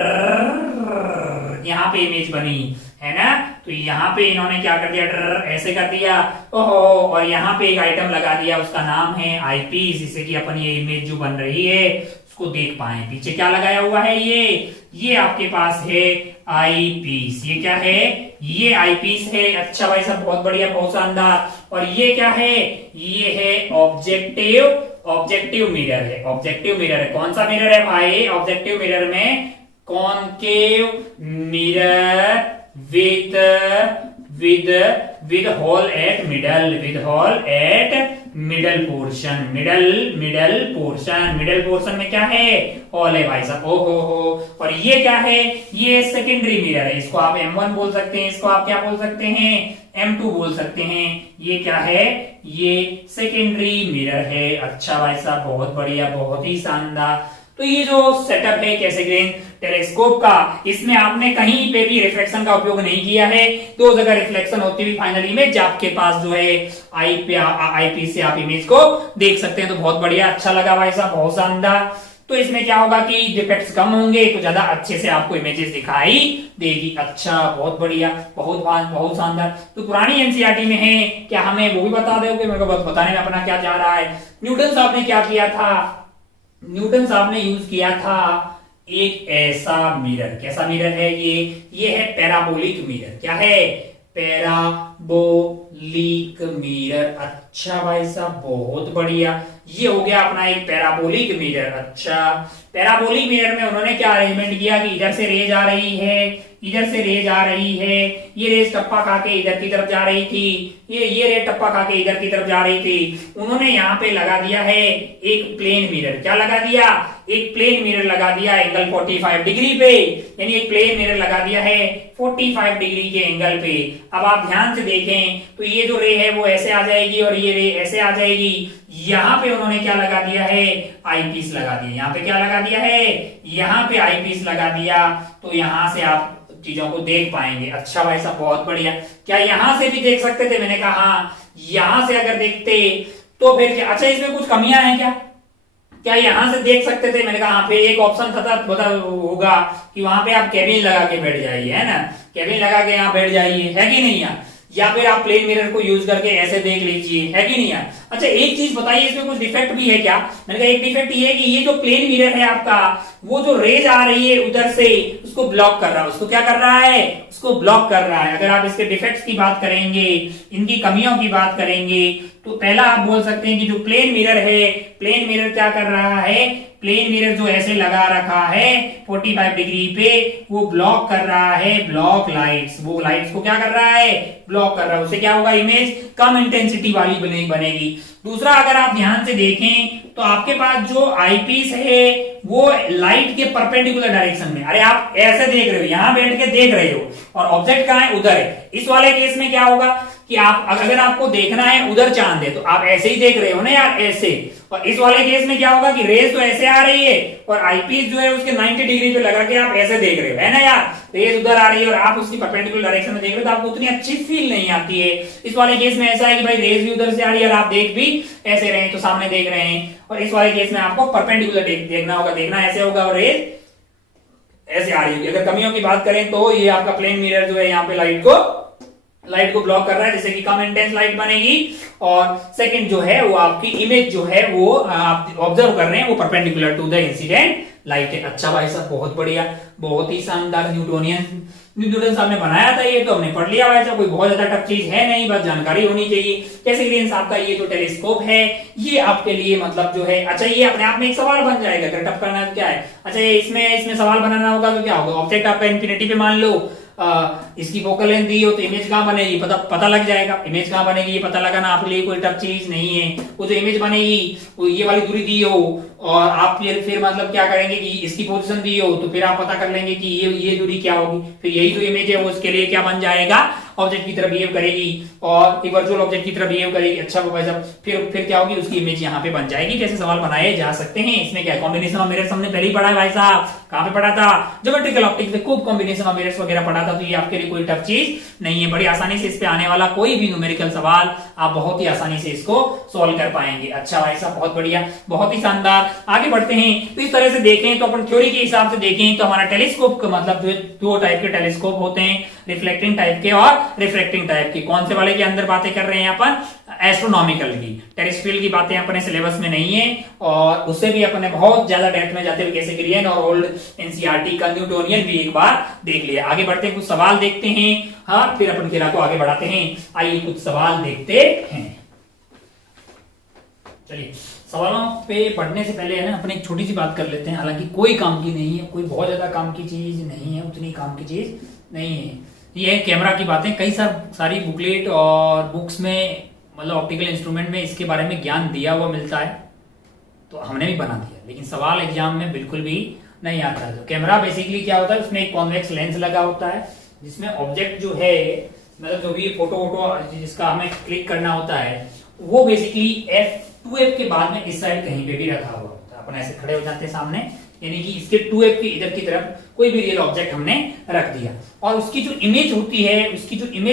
यहाँ पे इमेज बनी है ना। तो यहाँ पे इन्होंने क्या कर दिया, ऐसे कर दिया, ओहो, और यहाँ पे एक आइटम लगा दिया, उसका नाम है आई पीस, जिससे कि अपन ये इमेज जो बन रही है उसको देख पाए। पीछे क्या लगाया हुआ है, ये आपके पास है आई पीस। ये क्या है, ये आई पीस है। अच्छा भाई साहब, बहुत बढ़िया, बहुत शानदार। और ये क्या है, ये है ऑब्जेक्टिव मिरर है। ऑब्जेक्टिव मिरर है, कौन सा मिरर है भाई, ऑब्जेक्टिव मिरर में concave mirror with hole at middle portion, middle portion में क्या है, हॉल है भाई साहब। ओहो हो। और ये क्या है, ये सेकेंडरी मिरर है। इसको आप M1 बोल सकते हैं, इसको आप क्या बोल सकते हैं, M2 बोल सकते हैं। ये क्या है, ये सेकेंडरी मिरर है। अच्छा भाई साहब, बहुत बढ़िया, बहुत ही शानदार। तो ये जो सेटअप है कैसेग्रेन टेलीस्कोप का, इसमें आपने कहीं पे भी रिफ्लेक्शन का उपयोग नहीं किया है। दो जगह रिफ्लेक्शन होती हुई फाइनल इमेज आपके पास जो है आई पीस से आप इमेज को देख सकते हैं। तो बहुत बढ़िया, अच्छा लगा भाई साहब, बहुत शानदार। तो इसमें क्या होगा कि डिफेक्ट्स कम होंगे तो ज्यादा अच्छे से आपको इमेजेस दिखाई देगी। अच्छा, बहुत बढ़िया, बहुत शानदार। तो पुरानी एनसीईआरटी में है, क्या हमें वो भी बता दोगे, मेरे को बस बताने में अपना क्या जा रहा है। न्यूटन साहब ने क्या किया था, न्यूटन साहब ने यूज किया था एक ऐसा मिरर। कैसा मिरर है ये है पैराबोलिक मिरर। क्या है, पैराबोलिक मिरर। अच्छा भाई साहब, बहुत बढ़िया, ये हो गया अपना एक पैराबोलिक मिरर। अच्छा, पैराबोलिक मिरर में उन्होंने क्या अरेंजमेंट किया कि इधर से रेज आ रही है, इधर से रेज आ रही है, ये रेज टप्पा खा के इधर की तरफ जा रही थी, ये रेज टप्पा खा के इधर की तरफ जा रही थी। उन्होंने यहाँ पे लगा दिया है एक प्लेन मिरर। क्या लगा दिया, एक प्लेन मिरर लगा दिया एंगल 45 डिग्री पे, यानी एक प्लेन मिरर लगा दिया है 45 डिग्री के एंगल पे। अब आप ध्यान से देखें तो ये जो रे है वो ऐसे आ जाएगी और ये रे ऐसे आ जाएगी। यहाँ पे उन्होंने क्या लगा दिया है, आई पीस लगा दिया। यहाँ पे क्या लगा दिया है, यहाँ पे आई पीस लगा दिया। तो यहाँ से आप चीजों को देख पाएंगे। अच्छा भाई साहब, बहुत बढ़िया। क्या यहाँ से भी देख सकते थे, मैंने कहा हाँ, यहाँ से अगर देखते तो फिर क्या। अच्छा, इसमें कुछ कमियां हैं क्या यहाँ से देख सकते थे, मैंने कहा हाँ। फिर एक ऑप्शन था होगा कि वहां पे आप केबिन लगा के बैठ जाइए, है ना, केबिन लगा के यहाँ बैठ जाइए, है कि नहीं यार। या फिर आप प्लेन मिरर को यूज करके ऐसे देख लीजिए, है कि नहीं यार। अच्छा, एक चीज बताइए, इसमें कुछ डिफेक्ट भी है क्या। मैंने कहा एक डिफेक्ट ये है कि ये जो प्लेन मिरर है आपका, वो जो रेज आ रही है उधर से उसको ब्लॉक कर रहा है। उसको क्या कर रहा है, उसको ब्लॉक कर रहा है। अगर आप इसके डिफेक्ट्स की बात करेंगे, इनकी कमियों की बात करेंगे, तो पहला आप बोल सकते हैं कि जो प्लेन मिरर है, प्लेन मिरर क्या कर रहा है, प्लेन मिरर जो ऐसे लगा रखा है 45 डिग्री पे, वो ब्लॉक कर रहा है ब्लॉक लाइट्स। वो लाइट्स को क्या कर रहा है, ब्लॉक कर रहा है। उससे क्या होगा, इमेज कम इंटेंसिटी वाली बनेगी। दूसरा, अगर आप ध्यान से देखें तो आपके पास जो आईपीस है वो लाइट के परपेंडिकुलर डायरेक्शन में, अरे आप ऐसे देख रहे हो, यहां बैठ के देख रहे हो और ऑब्जेक्ट कहां है, उधर है। इस वाले केस में क्या होगा कि आप अगर आपको देखना है उधर चांद है तो आप ऐसे ही देख रहे हो ना यार, ऐसे। और इस वाले केस में क्या होगा कि रेज तो ऐसे आ रही है और आईपीस जो है उसके 90 डिग्री पे लगा के आप ऐसे देख रहे हो, है ना यार। रेज उधर आ रही है और आप उसकी परपेंडिकुलर डायरेक्शन में देख रहे हो, तो आपको उतनी अच्छी फील नहीं आती है। इस वाले केस में ऐसा है कि भाई रेज भी उधर से आ रही है और आप देख भी ऐसे रहे, तो सामने देख रहे हैं। और इस वाले केस में आपको परपेंडिकुलर देखना होगा, देखना ऐसे होगा और रेज ऐसे आ रही होगी। अगर कमियों की बात करें तो ये आपका प्लेन मिरर जो है यहाँ पे लाइट को ब्लॉक कर रहा है, जिससे कि कम इंटेंस लाइट बनेगी। और सेकंड जो है वो आपकी इमेज जो है वो आप ऑब्जर्व कर रहे हैं वो perpendicular to the incident light है। अच्छा भाई साहब, बहुत बढ़िया, बहुत ही शानदार। न्यूटन साहब ने बनाया था ये, तो हमने पढ़ लिया भाई साहब, कोई बहुत ज्यादा टफ चीज है नहीं, बस जानकारी होनी चाहिए। कैसेग्रेन साहब का ये जो टेलीस्कोप है ये आपके लिए मतलब जो है, अच्छा ये अपने आप में एक सवाल बन जाएगा, अगर टफ करना है तो क्या है। अच्छा, ये इसमें सवाल बनाना होगा तो क्या होगा, ऑब्जेक्ट आपका इंफिनिटी पे मान लो, इसकी फोकल लेंथ दी हो तो इमेज कहाँ बनेगी, पता लग जाएगा। इमेज कहाँ बनेगी ये पता लगाना आपके लिए कोई टफ चीज नहीं है। वो जो इमेज बनेगी वो ये वाली दूरी दी हो और आप फिर मतलब क्या करेंगे कि इसकी पोजीशन दी हो तो फिर आप पता कर लेंगे कि ये दूरी क्या होगी, फिर यही जो इमेज है वो उसके लिए क्या बन जाएगा, ऑब्जेक्ट की तरह बिहेव करेगी और एक वर्चुअल ऑब्जेक्ट की तरह बिहेव करेगी। अच्छा भाई साहब फिर क्या होगी, उसकी इमेज यहाँ पे बन जाएगी। कैसे सवाल बनाए जा सकते हैं, इसमें क्या कॉम्बिनेशन ऑफ मिरर्स हमने पहले ही पढ़ा है भाई साहब। कहाँ पे पढ़ा था, ज्योमेट्रिकल ऑप्टिक्स में खूब कॉम्बिनेशन ऑफ मिरर्स वगैरह पढ़ा था। तो ये आपके लिए कोई टफ चीज नहीं है, बड़ी आसानी से इस पे आने वाला कोई भी न्यूमेरिकल सवाल आप बहुत ही आसानी से इसको सॉल्व कर पाएंगे। अच्छा भाई साहब बहुत बढ़िया, बहुत ही शानदार। आगे बढ़ते हैं। तो इस तरह से देखें तो अपन थ्योरी के हिसाब से देखें तो हमारा टेलीस्कोप का मतलब दो टाइप के टेलीस्कोप होते हैं, रिफ्लेक्टिंग टाइप के और रिफ्रैक्टिंग टाइप के। कौन से वाले के अंदर बातें कर रहे हैं अपन, एस्ट्रोनॉमिकल की। टेरेस्ट्रियल की बातें अपने सिलेबस में नहीं है और उससे भी अपने बहुत ज्यादा डेप्थ में जाते हुए कैसे ग्रीन और ओल्ड एनसीईआरटी का न्यूटोनियन भी एक बार देख लिया। आगे बढ़ते हैं, कुछ सवाल देखते हैं, हाँ फिर अपन खेला को आगे बढ़ाते हैं। आइए कुछ सवाल देखते हैं। चलिए सवालों पे पढ़ने से पहले है ना अपन एक छोटी सी बात कर लेते हैं, हालांकि कोई काम की नहीं है, कोई बहुत ज्यादा काम की चीज नहीं है, उतनी काम की चीज नहीं है। ये है कैमरा की बातें। कई सारी बुकलेट और बुक्स में मतलब ऑप्टिकल इंस्ट्रूमेंट में इसके बारे में ज्ञान दिया हुआ मिलता है, तो हमने भी बना दिया, लेकिन सवाल एग्जाम में बिल्कुल भी नहीं आता है। तो कैमरा बेसिकली क्या होता है, उसमें एक कॉन्वेक्स लेंस लगा होता है जिसमें ऑब्जेक्ट जो है मतलब जो भी फोटो वोटो जिसका हमें क्लिक करना होता है वो बेसिकली F2F के बाद में इस साइड कहीं पे भी रखा हुआ होता है। अपन ऐसे खड़े हो जाते हैं सामने, यानी कि इसके 2F के इधर की तरफ कोई भी रियल ऑब्जेक्ट हमने रख दिया और उसकी जो इमेज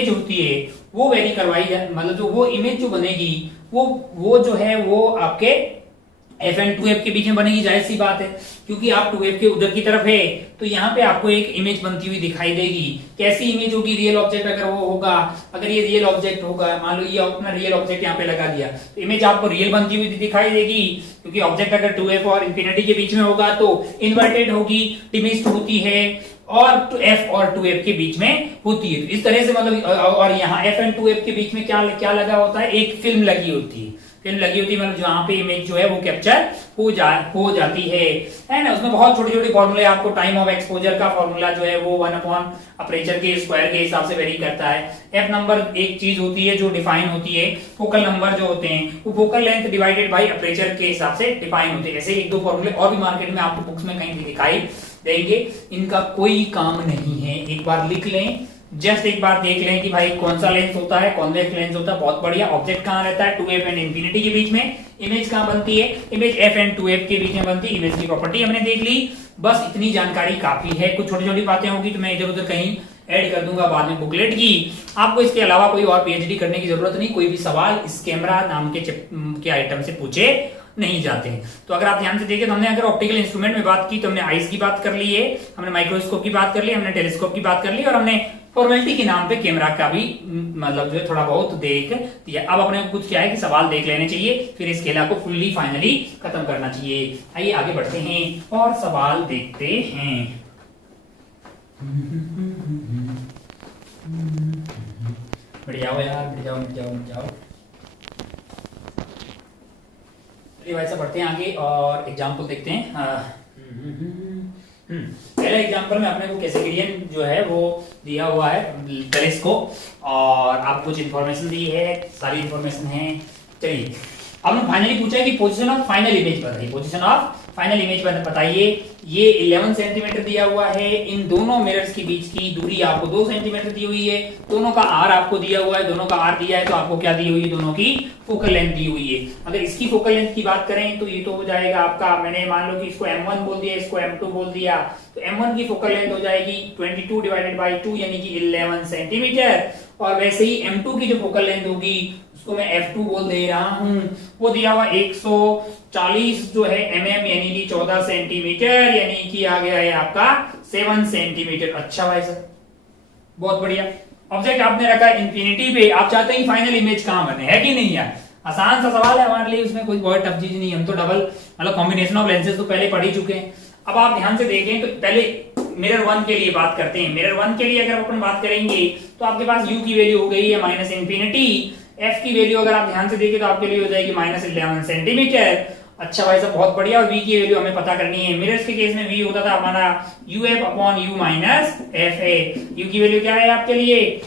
होती है वो वेरी करवाई जाए, मतलब जो वो इमेज जो बनेगी वो जो है वो आपके F एंड 2F के बीच में बनेगी। जाहिर सी बात है, क्योंकि आप 2F के उधर की तरफ है तो यहाँ पे आपको एक इमेज बनती हुई दिखाई देगी। कैसी इमेज होगी, रियल ऑब्जेक्ट अगर वो होगा, अगर ये रियल ऑब्जेक्ट होगा, मान लो ये अपना रियल ऑब्जेक्ट यहाँ पे लगा दिया तो इमेज आपको रियल बनती हुई दिखाई देगी, क्योंकि ऑब्जेक्ट अगर 2F और इंफिनिटी के बीच में होगा तो इन्वर्टेड होगी, डिमिस्ड होती है और F और 2F के बीच में होती है। तो इस तरह से मतलब और यहाँ F एंड 2F के बीच में क्या लगा होता है, एक फिल्म लगी होती है मतलब जहाँ पे इमेज जो है वो कैप्चर हो जाती है ना। उसमें बहुत छोटे छोटे फॉर्मूले, आपको टाइम ऑफ एक्सपोजर का फॉर्मूला जो है वो 1 अपर्चर के स्क्वायर के हिसाब से वेरी करता है। एफ नंबर एक चीज होती है जो डिफाइन होती है, फोकल नंबर जो होते हैं वो focal length divided by aperture के हिसाब से डिफाइन होते हैं। ऐसे एक दो फॉर्मूले और भी मार्केट में आपको बुक्स में कहीं भी दिखाई देंगे, इनका कोई काम नहीं है। एक बार लिख लें, जस्ट एक बार देख लें कि भाई कौन सा लेंस होता है, कॉन्वेक्स लेंस होता है, बहुत बढ़िया। ऑब्जेक्ट कहाँ रहता है, 2F एंड इंफिनिटी के बीच में। इमेज कहाँ बनती है, इमेज F एंड 2F के बीच में बनती है। इमेज की प्रॉपर्टी हमने देख ली, बस इतनी जानकारी काफी है। कुछ छोटी छोटी बातें होगी तो मैं इधर उधर कहीं ऐड कर दूंगा बाद में बुकलेट की। आपको इसके अलावा कोई और पीएचडी करने की जरूरत नहीं, कोई भी सवाल इस कैमरा नाम के आइटम से पूछे नहीं जाते हैं। तो अगर आप ध्यान से देखें तो हमने अगर ऑप्टिकल इंस्ट्रूमेंट में बात की तो हमने आइस की बात कर ली है, हमने माइक्रोस्कोप की बात कर ली, हमने टेलीस्कोप की बात कर ली और हमने फॉर्मेलिटी के नाम पे कैमरा का भी मतलब जो है थोड़ा बहुत देख दिया। अब अपने को कुछ क्या है कि सवाल देख लेने चाहिए, फिर इस खेला को फुल्ली फाइनली खत्म करना चाहिए। आइए आगे बढ़ते हैं और सवाल देखते हैं। बढ़ जाओ यार, बढ़ जाओ। चलिए भाई साहब बढ़ते हैं आगे और एग्जाम्पल देखते हैं। पहला एग्जाम्पल में अपने को कैसेग्रियन जो है वो दिया हुआ है टेलीस्कोप और आप कुछ इंफॉर्मेशन दी है, सारी इंफॉर्मेशन है। चलिए अब हमने फाइनली पूछा है कि पोजीशन ऑफ फाइनल इमेज बताइए, पोजीशन ऑफ फाइनल इमेज बताइए। ये 11 सेंटीमीटर दिया हुआ है, इन दोनों मिरर्स के बीच की दूरी आपको 2 सेंटीमीटर दी हुई है, दोनों का आर आपको दिया हुआ है, दोनों का आर दिया है तो आपको क्या दी हुई है, दोनों की फोकल लेंथ दी हुई है। अगर इसकी फोकल लेंथ की बात करें तो ये तो हो जाएगा आपका, मैंने मान लो कि इसको M1 बोल दिया, इसको M2 बोल दिया, तो M1 की फोकल लेंथ हो जाएगी 22 डिवाइडेड बाई 2 यानी कि 11 सेंटीमीटर। और वैसे ही M2 की जो फोकल लेंथ होगी उसको मैं F2 बोल दे रहा हूं, वो दिया हुआ 140 जो है mm यानी कि 14 सेंटीमीटर, यानी कि आ गया है आपका 7 सेंटीमीटर। अच्छा भाई सर बहुत बढ़िया। ऑब्जेक्ट आपने रखा इंफिनिटी पे, आप चाहते हैं फाइनल इमेज कहां बने, है कि नहीं यार? आसान सा सवाल है हमारे लिए, उसमें कोई बहुत टफ चीज नहीं है। हम तो डबल मतलब कॉम्बिनेशन ऑफ लेंसेज तो पहले पढ़ ही चुके हैं। अब आप ध्यान से देखें तो पहले मिरर 1 के लिए बात करते हैं। मिरर 1 के लिए अगर अपन बात करेंगे तो आपके पास u की वैल्यू हो गई है माइनस इंफिनिटी, f की वैल्यू अगर आप ध्यान से देखें तो आपके लिए हो जाएगी माइनस 11 सेंटीमीटर अच्छा भाई साहब बहुत बढ़िया। और v की वैल्यू हमें पता करनी है। मिरर्स के केस में v होता था हमारा uf upon u minus fa। u की वैल्यू क्या है आपके लिए,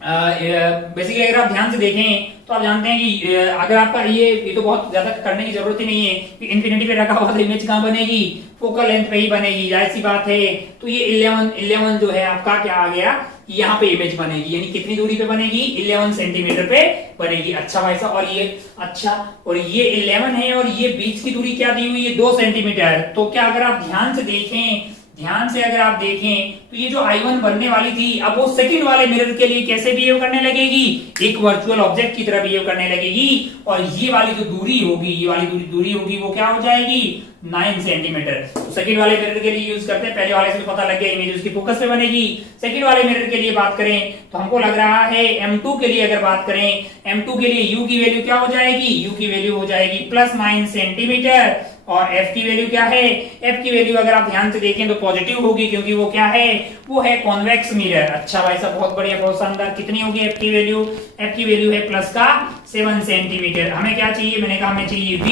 बेसिकली अगर आप ध्यान से देखें तो आप जानते हैं कि अगर आपका ये तो बहुत ज्यादा करने की जरूरत ही नहीं है कि इंफिनिटी पे रखा हुआ तो इमेज कहाँ बनेगी, फोकल लेंथ पे ही बनेगी, जाहिर सी बात है। तो ये 11 जो है आपका क्या आ गया, यहाँ पे इमेज बनेगी, यानी कितनी दूरी पे बनेगी, 11 सेंटीमीटर पे बनेगी। अच्छा भाई साहब, और ये अच्छा, और ये 11 है और ये बीच की दूरी क्या दी हुई है, 2 सेंटीमीटर। तो क्या अगर आप ध्यान से देखें, ध्यान से अगर आप देखें तो ये जो I1 बनने वाली थी, अब वो सेकंड वाले मिरर के लिए कैसे बिहेव करने लगेगी, एक वर्चुअल ऑब्जेक्ट की तरह बिहेव करने लगेगी। और ये वाली जो दूरी होगी, ये वाली दूरी होगी वो क्या हो जाएगी, 9 सेंटीमीटर। तो सेकंड वाले मिरर के लिए यूज करते हैं, पहले वाले से पता लग गया इमेज उसकी फोकस पे बनेगी। सेकंड वाले मिरर के लिए बात करें तो हमको लग रहा है M2 के लिए अगर बात करें, M2 के लिए U की वैल्यू क्या हो जाएगी, U की वैल्यू हो जाएगी +9 सेंटीमीटर। और f की वैल्यू क्या है, f की वैल्यू अगर आप ध्यान से देखें तो पॉजिटिव होगी, क्योंकि वो क्या है, वो है कॉन्वेक्स मिरर। अच्छा भाई साहब बहुत बढ़िया, बहुत शानदार। कितनी होगी f की वैल्यू, f की वैल्यू है +7 सेंटीमीटर। हमें क्या चाहिए, मैंने कहा हमें चाहिए v,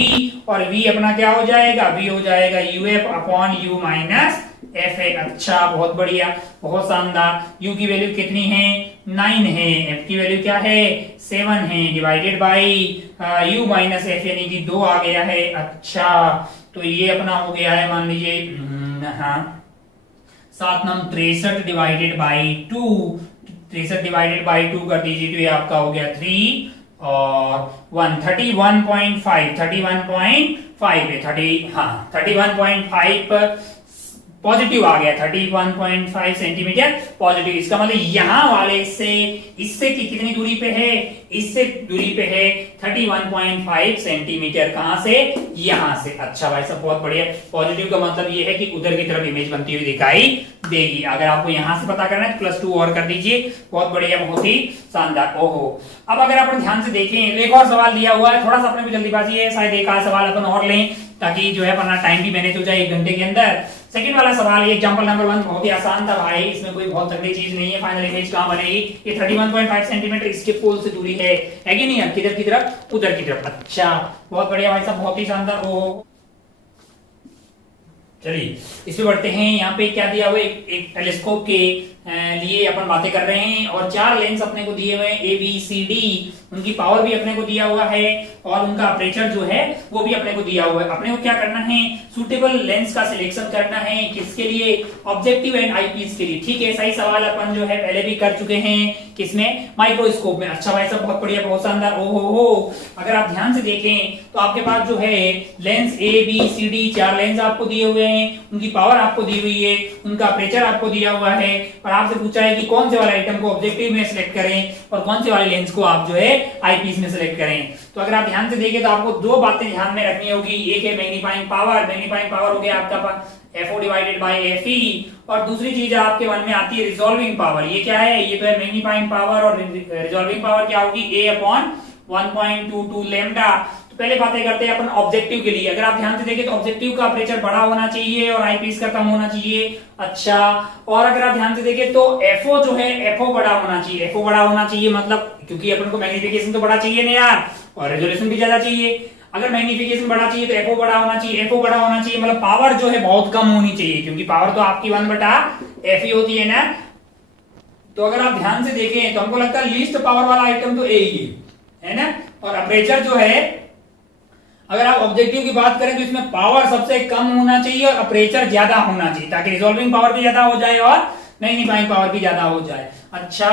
और v अपना क्या हो जाएगा, v हो जाएगा uf upon u minus fa। अच्छा बहुत बढ़िया, बहुत शानदार। u की वैल्यू कितनी है, 9 है, f की वैल्यू क्या है, 7 है, divided by u minus f यानी कि 2 आ गया है। अच्छा तो ये अपना हो गया है, मान लीजिए हाँ 7 नम 63 डिवाइडेड बाई 2, 63 डिवाइडेड बाई 2 कर दीजिए तो ये आपका हो गया 3 और 1, 31.5, 31.5 है, 31.5 पॉजिटिव आ गया, 31.5 सेंटीमीटर पॉजिटिव। इसका मतलब यहाँ वाले से इससे की कितनी दूरी पे है, इससे दूरी पे है 31.5 सेंटीमीटर। कहां से, यहां से। अच्छा भाई साहब बहुत बढ़िया। पॉजिटिव का मतलब ये है कि उधर की तरफ इमेज बनती हुई दिखाई देगी। अगर आपको यहां से पता करना है तो +2 और कर दीजिए, बहुत बढ़िया, बहुत ही शानदार। ओहो, अब अगर अपन ध्यान से देखें एक और सवाल दिया हुआ है, थोड़ा सा अपने को जल्दीबाजी है, शायद एक आध सवाल अपन और लें ताकि जो है अपना टाइम भी मैनेज हो जाए 1 घंटे के अंदर। सेकंड वाला सवाल, ये एग्जांपल नंबर 1 बहुत ही आसान था भाई, इसमें कोई बहुत तगड़ी चीज नहीं है। फाइनल इमेज कहां बनेगी, ये 31.5 सेंटीमीटर इसके पोल से दूरी है कि नहीं, किधर की तरफ, उधर की तरफ। अच्छा बहुत बढ़िया भाई साहब, बहुत ही शानदार। ओ चलिए इस पे बढ़ते हैं। यहाँ पे क्या दिया हुआ है, एक टेलीस्कोप के लिए अपन बातें कर रहे हैं, और 4 लेंस अपने को दिए हुए हैं A B C D, उनकी पावर भी अपने को दिया हुआ है, और उनका अपर्चर जो है वो भी अपने को दिया हुआ है। अपने को क्या करना है, सुटेबल लेंस का सिलेक्शन करना है, किसके लिए, ऑब्जेक्टिव एंड आईपीस के लिए। ठीक है, सही सवाल अपन जो है पहले भी कर चुके हैं, किसमें, माइक्रोस्कोप में। अच्छा भाई साहब बहुत बढ़िया, बहुत शानदार। ओहो, अगर आप ध्यान से देखें तो आपके पास जो है lens A B C D 4 lens आपको दिए हुए हैं, उनकी पावर आपको दी हुई है, उनका अपर्चर आपको दिया हुआ है, और आपसे पूछा है कि कौन से वाले आइटम को ऑब्जेक्टिव में सिलेक्ट करें और कौन से वाले लेंस को आप जो है आईपीस में सिलेक्ट करें। तो अगर आप ध्यान से देखें तो आपको 2 बातें ध्यान में रखनी होगी। एक है मैग्नीफाइंग पावर, मैग्नीफाइंग पावर हो गया आपका FO डिवाइडेड बाय FE, और दूसरी चीज आपके मन में आती है रिजॉल्विंग पावर। ये क्या है, ये तो है मैग्नीफाइंग पावर, और रिजॉल्विंग पावर क्या होगी, A अपॉन 1.22 लैम्डा। पहले बातें करते हैं अपन ऑब्जेक्टिव के लिए। अगर आप ध्यान से देखें तो ऑब्जेक्टिव का अपर्चर बड़ा होना चाहिए और आईपीस का कम होना चाहिए। अच्छा, और अगर आप ध्यान से देखें तो FO जो है, FO बड़ा होना चाहिए, FO बड़ा होना चाहिए मतलब क्योंकि अपन को मैग्निफिकेशन तो बड़ा चाहिए ना यार, और रेजोल्यूशन भी ज्यादा चाहिए। अगर मैग्निफिकेशन बड़ा चाहिए तो FO बड़ा होना चाहिए, FO बड़ा होना चाहिए मतलब पावर जो है बहुत कम होनी चाहिए, क्योंकि पावर तो आपकी 1/FE होती है ना। तो अगर आप ध्यान से देखें तो हमको लगता है लीस्ट पावर वाला आइटम तो A ही है ना। और अपर्चर जो है, अगर आप ऑब्जेक्टिव की बात करें तो इसमें पावर सबसे कम होना चाहिए और अपर्चर ज्यादा होना चाहिए, ताकि रिजॉल्विंग पावर भी ज्यादा हो जाए और मैग्नीफाइंग पावर भी ज्यादा हो जाए। अच्छा,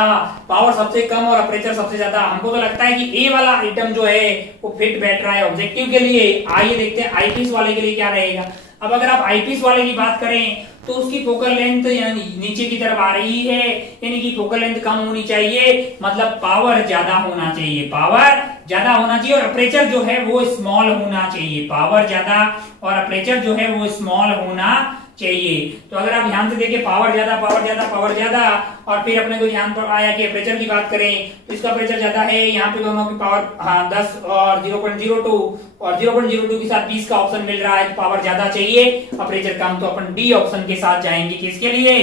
पावर सबसे कम और अपर्चर सबसे ज्यादा। हमको तो लगता है कि ए वाला आइटम जो है वो फिट बैठ रहा है ऑब्जेक्टिव के लिए। आइए देखते हैं आईपीस वाले के लिए क्या रहेगा। अब अगर आप आईपीस वाले की बात करें तो उसकी फोकल लेंथ यानी नीचे की तरफ आ रही है, यानी कि फोकल लेंथ कम होनी चाहिए, मतलब पावर ज्यादा होना चाहिए, पावर ज्यादा होना चाहिए, और अपर्चर जो है वो स्मॉल होना चाहिए। पावर ज्यादा और अपर्चर जो है वो स्मॉल होना चाहिए। तो अगर आप ध्यान से देखें पावर ज्यादा, पावर ज्यादा, पावर ज्यादा, और फिर अपने को ध्यान पर आया कि अपर्चर की बात करें तो इसका अपर्चर ज्यादा है, यहाँ पे दोनों की पावर 10 और 0.02, और 0.02 के साथ 20 का ऑप्शन मिल रहा है, तो पावर ज्यादा चाहिए, अपर्चर कम, तो अपन डी ऑप्शन के साथ जाएंगे। किसके लिए,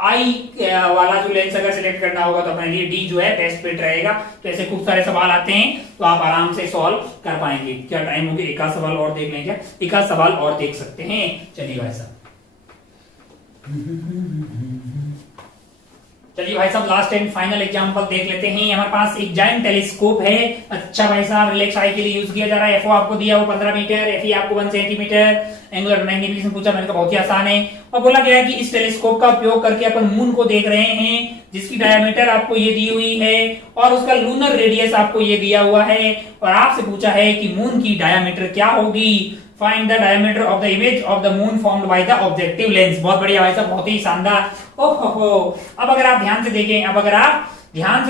आई वाला जो लेंस अगर सिलेक्ट करना होगा तो अपने लिए डी जो है बेस्ट फिट रहेगा। तो ऐसे खूब सारे सवाल आते हैं तो आप आराम से सॉल्व कर पाएंगे। क्या टाइम हो गया, एक आध सवाल और देख लें क्या? एक आध सवाल और देख सकते हैं। चलिए भाई साहब, चलिए भाई साहब लास्ट एंड फाइनल एग्जांपल देख लेते हैं। हमारे पास एक जायंट टेलीस्कोप है। अच्छा भाई साहब, रिलैक्स आई के लिए यूज किया जा रहा है। एफओ आपको दिया वो 15 मीटर, एफई आपको 1 सेंटीमीटर, एंगुलर मैग्निफिकेशन पूछा, मैंने कहा बहुत ही आसान है। और बोला गया है कि इस टेलीस्कोप का उपयोग करके अपन मून को देख रहे हैं, जिसकी डायमीटर आपको ये दी हुई है और उसका लूनर रेडियस आपको ये दिया हुआ है। और आपसे पूछा है कि मून की डायमीटर क्या होगी। Find the diameter of the image of the moon formed by the objective lens. बहुत बढ़िया भाई साहब, बहुत ही शानदार। ओहो, अब अगर आप ध्यान से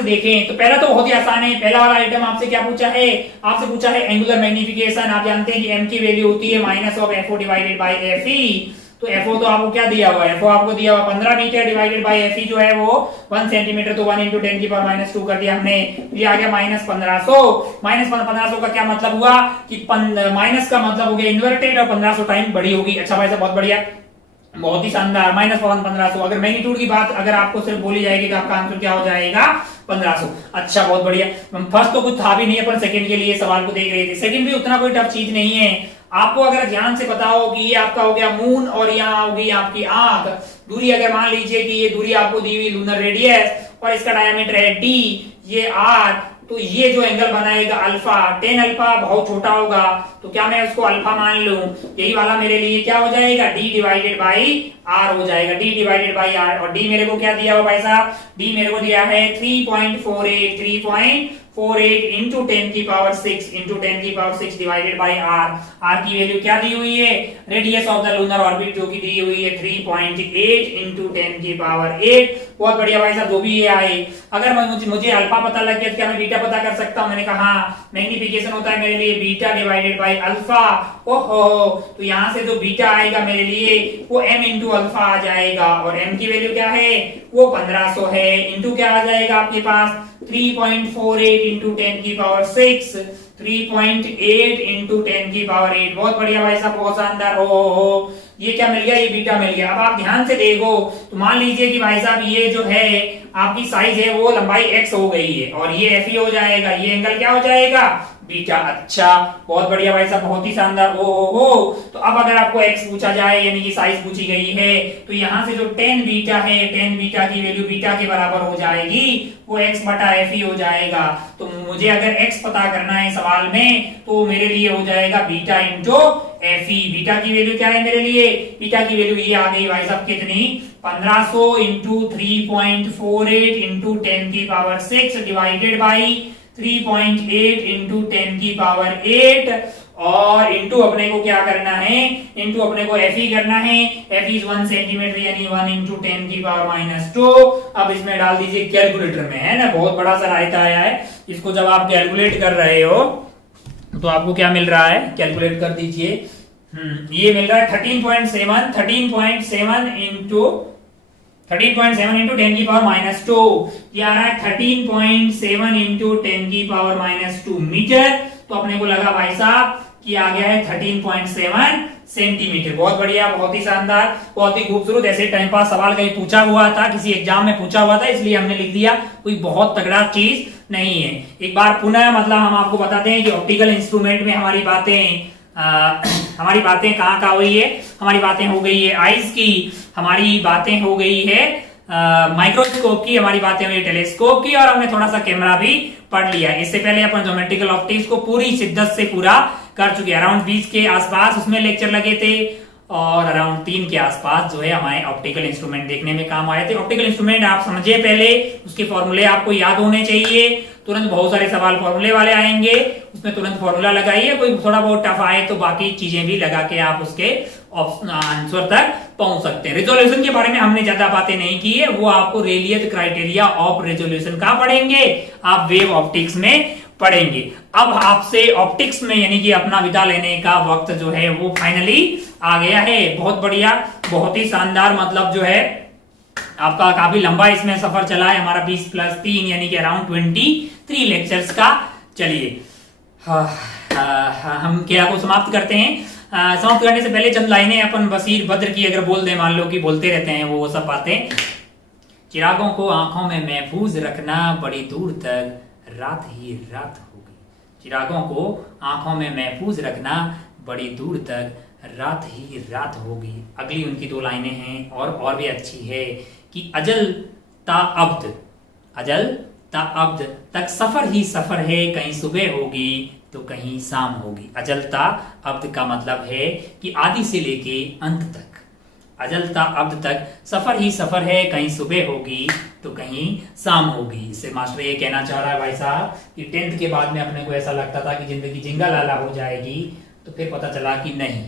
देखें, तो पहला तो बहुत ही आसान है। पहला वाला आइटम आपसे क्या पूछा है? आपसे पूछा है एंगुलर मैग्निफिकेशन। आप जानते हैं कि एम की वैल्यू होती है minus of FO divided by FE. तो एफओ तो आपको क्या दिया हुआ है? एफओ आपको दिया हुआ 15 मीटर डिवाइडेड बाय एफई जो है वो 1 सेंटीमीटर। तो 1 × 10⁻² कर दिया हमने। ये आ गया -1500। -1500 का क्या मतलब हुआ कि माइनस का मतलब हो गया इन्वर्टेड और 1500 टाइम बड़ी होगी। अच्छा भाई साहब, बहुत बढ़िया, बहुत ही शानदार। -1500। अगर मैग्नीट्यूड की बात अगर आपको सिर्फ बोली जाएगी तो आपका आंसर क्या हो जाएगा? 1500। अच्छा, बहुत बढ़िया। फर्स्ट तो कुछ था भी नहीं, अपन सेकंड के लिए सवाल को देख रहे थे। सेकंड भी उतना कोई टफ चीज नहीं है। आपको अगर ध्यान से पता हो कि ये आपका हो गया मून और यहाँ हो गई आपकी आंख। दूरी अगर मान लीजिए कि ये दूरी आपको दी हुई लूनर रेडियस और इसका डायमीटर है d, ये r, तो ये जो एंगल बनाएगा अल्फा, tan अल्फा बहुत छोटा होगा, तो क्या मैं उसको अल्फा मान लूं? यही वाला मेरे लिए क्या हो जाएगा? d डिवाइडेड बाई r हो जाएगा। d divided by r। और d मेरे को क्या दिया हो भाई साहब? d मेरे को दिया है 3.48 into 10⁻6 divided by r। r की वैल्यू क्या दी हुई है? Radius of the lunar orbit जो कि दी हुई है 3.8 into 10⁸। बहुत बढ़िया भाई साहब, जो भी ये आए। अगर मुझे अल्फा पता लग गया तो क्या मैं बीटा पता कर सकता हूं? मैंने कहा हाँ, मैग्निफिकेशन होता है मेरे लिए बीटा डिवाइडेड बाई अल्फा। ओहो, तो यहां से जो बीटा आएगा मेरे लिए वो m इंटू अल्फा आ जाएगा। और m की वैल्यू क्या है? वो 1500 है। इंटू क्या आ जाएगा आपके पास? 3.48 into 10⁻6। 3.8 into 10⁸। बहुत बढ़िया भाई साहब, बहुत शानदार। हो ये क्या मिल गया? ये बीटा मिल गया। अब आप ध्यान से देखो तो मान लीजिए कि भाई साहब ये जो है आपकी साइज है वो लंबाई x हो गई है और ये एफ हो जाएगा। ये एंगल क्या हो जाएगा? बीटा। अच्छा, बहुत बढ़िया भाई साहब, बहुत ही शानदार। हो तो अब अगर आपको x पूछा जाए यानी कि साइज पूछी गई है तो यहाँ से जो tan बीटा है, tan बीटा की वैल्यू बीटा के बराबर हो जाएगी, वो x बटा एफ हो जाएगा। तो मुझे अगर x पता करना है सवाल में तो मेरे लिए हो जाएगा बीटा इंटू एफ। बीटा की वैल्यू क्या है मेरे लिए? बीटा की वैल्यू ये आ गई भाई साहब कितनी? 1500 into 3.48 into 10⁻6 divided by 3.8 into 10⁸। और इंटू अपने को क्या करना है? इंटू अपने को एफ करना है। एफ इज 1 सेंटीमीटर यानी 1 इंटू 10⁻²। अब इसमें डाल दीजिए कैलकुलेटर में, है ना, बहुत बड़ा सा रायता आया है। इसको जब आप कैलकुलेट कर रहे हो तो आपको क्या मिल रहा है? कैलकुलेट कर दीजिए। ये मिल रहा है 13.7 इंटू 10⁻²। ये आ रहा है 13.7 इंटू 10⁻² मीटर। तो अपने को लगा भाई साहब कि आ गया है 13.7 सेंटीमीटर। बहुत बढ़िया, बहुत ही शानदार, बहुत ही खूबसूरत। ऐसे टाइम पास सवाल कहीं पूछा हुआ था, किसी एग्जाम में पूछा हुआ था, इसलिए हमने लिख दिया। कोई बहुत तगड़ा चीज नहीं है। एक बार पुनः मतलब हम आपको बताते हैं कि ऑप्टिकल इंस्ट्रूमेंट में हमारी बातें कहाँ हुई है? हमारी बातें हो गई है आइज की, हमारी बातें हो गई है माइक्रोस्कोप की, हमारी बातें हुई टेलीस्कोप की, और हमने थोड़ा सा कैमरा भी पढ़ लिया। इससे पहले अपन ज्योमेट्रिकल ऑप्टिक्स को पूरी शिद्दत से पूरा कर चुके। अराउंड 20 के आसपास उसमें लेक्चर लगे थे और अराउंड 3 के आसपास जो है हमारे ऑप्टिकल इंस्ट्रूमेंट देखने में काम आए थे। ऑप्टिकल इंस्ट्रूमेंट आप समझिए पहले, उसके फॉर्मूले आपको याद होने चाहिए। तुरंत बहुत सारे सवाल फॉर्मूले वाले आएंगे, उसमें तुरंत फॉर्मूला लगाइए। कोई थोड़ा बहुत टफ आए तो बाकी चीजें भी लगा के आप उसके आंसर तक पहुंच सकते हैं। रेजोल्यूशन के बारे में हमने ज्यादा बातें नहीं की है, वो आपको रेलियत क्राइटेरिया ऑफ रेजोल्यूशन का पढ़ेंगे, आप वेव ऑप्टिक्स में पढ़ेंगे। अब आपसे ऑप्टिक्स में यानी कि अपना विदा लेने का वक्त जो है वो फाइनली आ गया है। बहुत बढ़िया, बहुत ही शानदार, मतलब जो है आपका काफी लंबा इसमें सफर चला है हमारा 20+3 यानी कि अराउंड 23 लेक्चर्स का। चलिए हम क्या को समाप्त करते हैं। समाप्त करने से पहले चंद लाइनें अपन बसीर बद्र की अगर बोल दें, मान लो कि बोलते रहते हैं वो सब बातें। चिरागों को आंखों में महफूज रखना, बड़ी दूर तक रात ही रात होगी। चिरागों को आंखों में महफूज रखना, बड़ी दूर तक रात ही रात होगी। अगली उनकी दो लाइनें हैं और भी अच्छी है कि अजल ता अब्द, अजल ता अब्द तक सफर ही सफर है, कहीं सुबह होगी तो कहीं शाम होगी। अजल ता अब्द का मतलब है कि आदि से लेके अंत तक, अजल ता अब्द तक सफर ही सफर है, कहीं सुबह होगी तो कहीं शाम होगी। इससे मास्टर ये कहना चाह रहा है भाई साहब कि 10th के बाद में अपने को ऐसा लगता था कि जिंदगी जिंगा लाला हो जाएगी, तो फिर पता चला कि नहीं।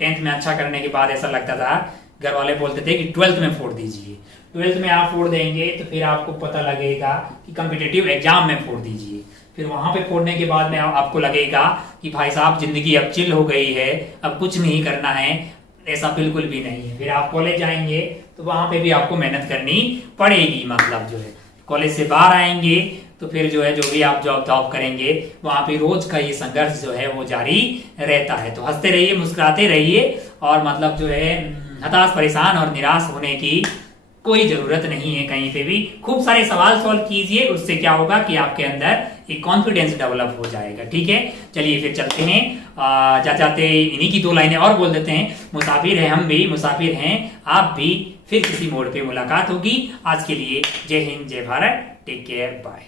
10th में अच्छा करने के बाद ऐसा लगता था, घर वाले बोलते थे कि 12th में फोड़ दीजिए, 12th में आप फोड़ देंगे तो फिर आपको पता लगेगा कि कॉम्पिटिटिव एग्जाम में फोड़ दीजिए। फिर वहां पे फोड़ने के बाद में आपको लगेगा कि भाई साहब जिंदगी अब चिल हो गई है, अब कुछ नहीं करना है। ऐसा बिल्कुल भी नहीं है। फिर आप कॉलेज जाएंगे तो वहां पे भी आपको मेहनत करनी पड़ेगी। मतलब जो है कॉलेज से बाहर आएंगे तो फिर जो है जो भी आप जॉब करेंगे वहां पे रोज का ये संघर्ष जो है वो जारी रहता है। तो हंसते रहिए, मुस्कुराते रहिए और मतलब जो है हताश, परेशान और निराश होने की कोई जरूरत नहीं है कहीं पे भी। खूब सारे सवाल सॉल्व कीजिए, उससे क्या होगा कि आपके अंदर एक कॉन्फिडेंस डेवलप हो जाएगा। ठीक है, चलिए फिर चलते हैं। जाते इन्हीं की दो लाइनें और बोल देते हैं। मुसाफिर हैं हम भी, मुसाफिर हैं आप भी, फिर किसी मोड़ पे मुलाकात होगी। आज के लिए जय हिंद, जय भारत, टेक केयर, बाय।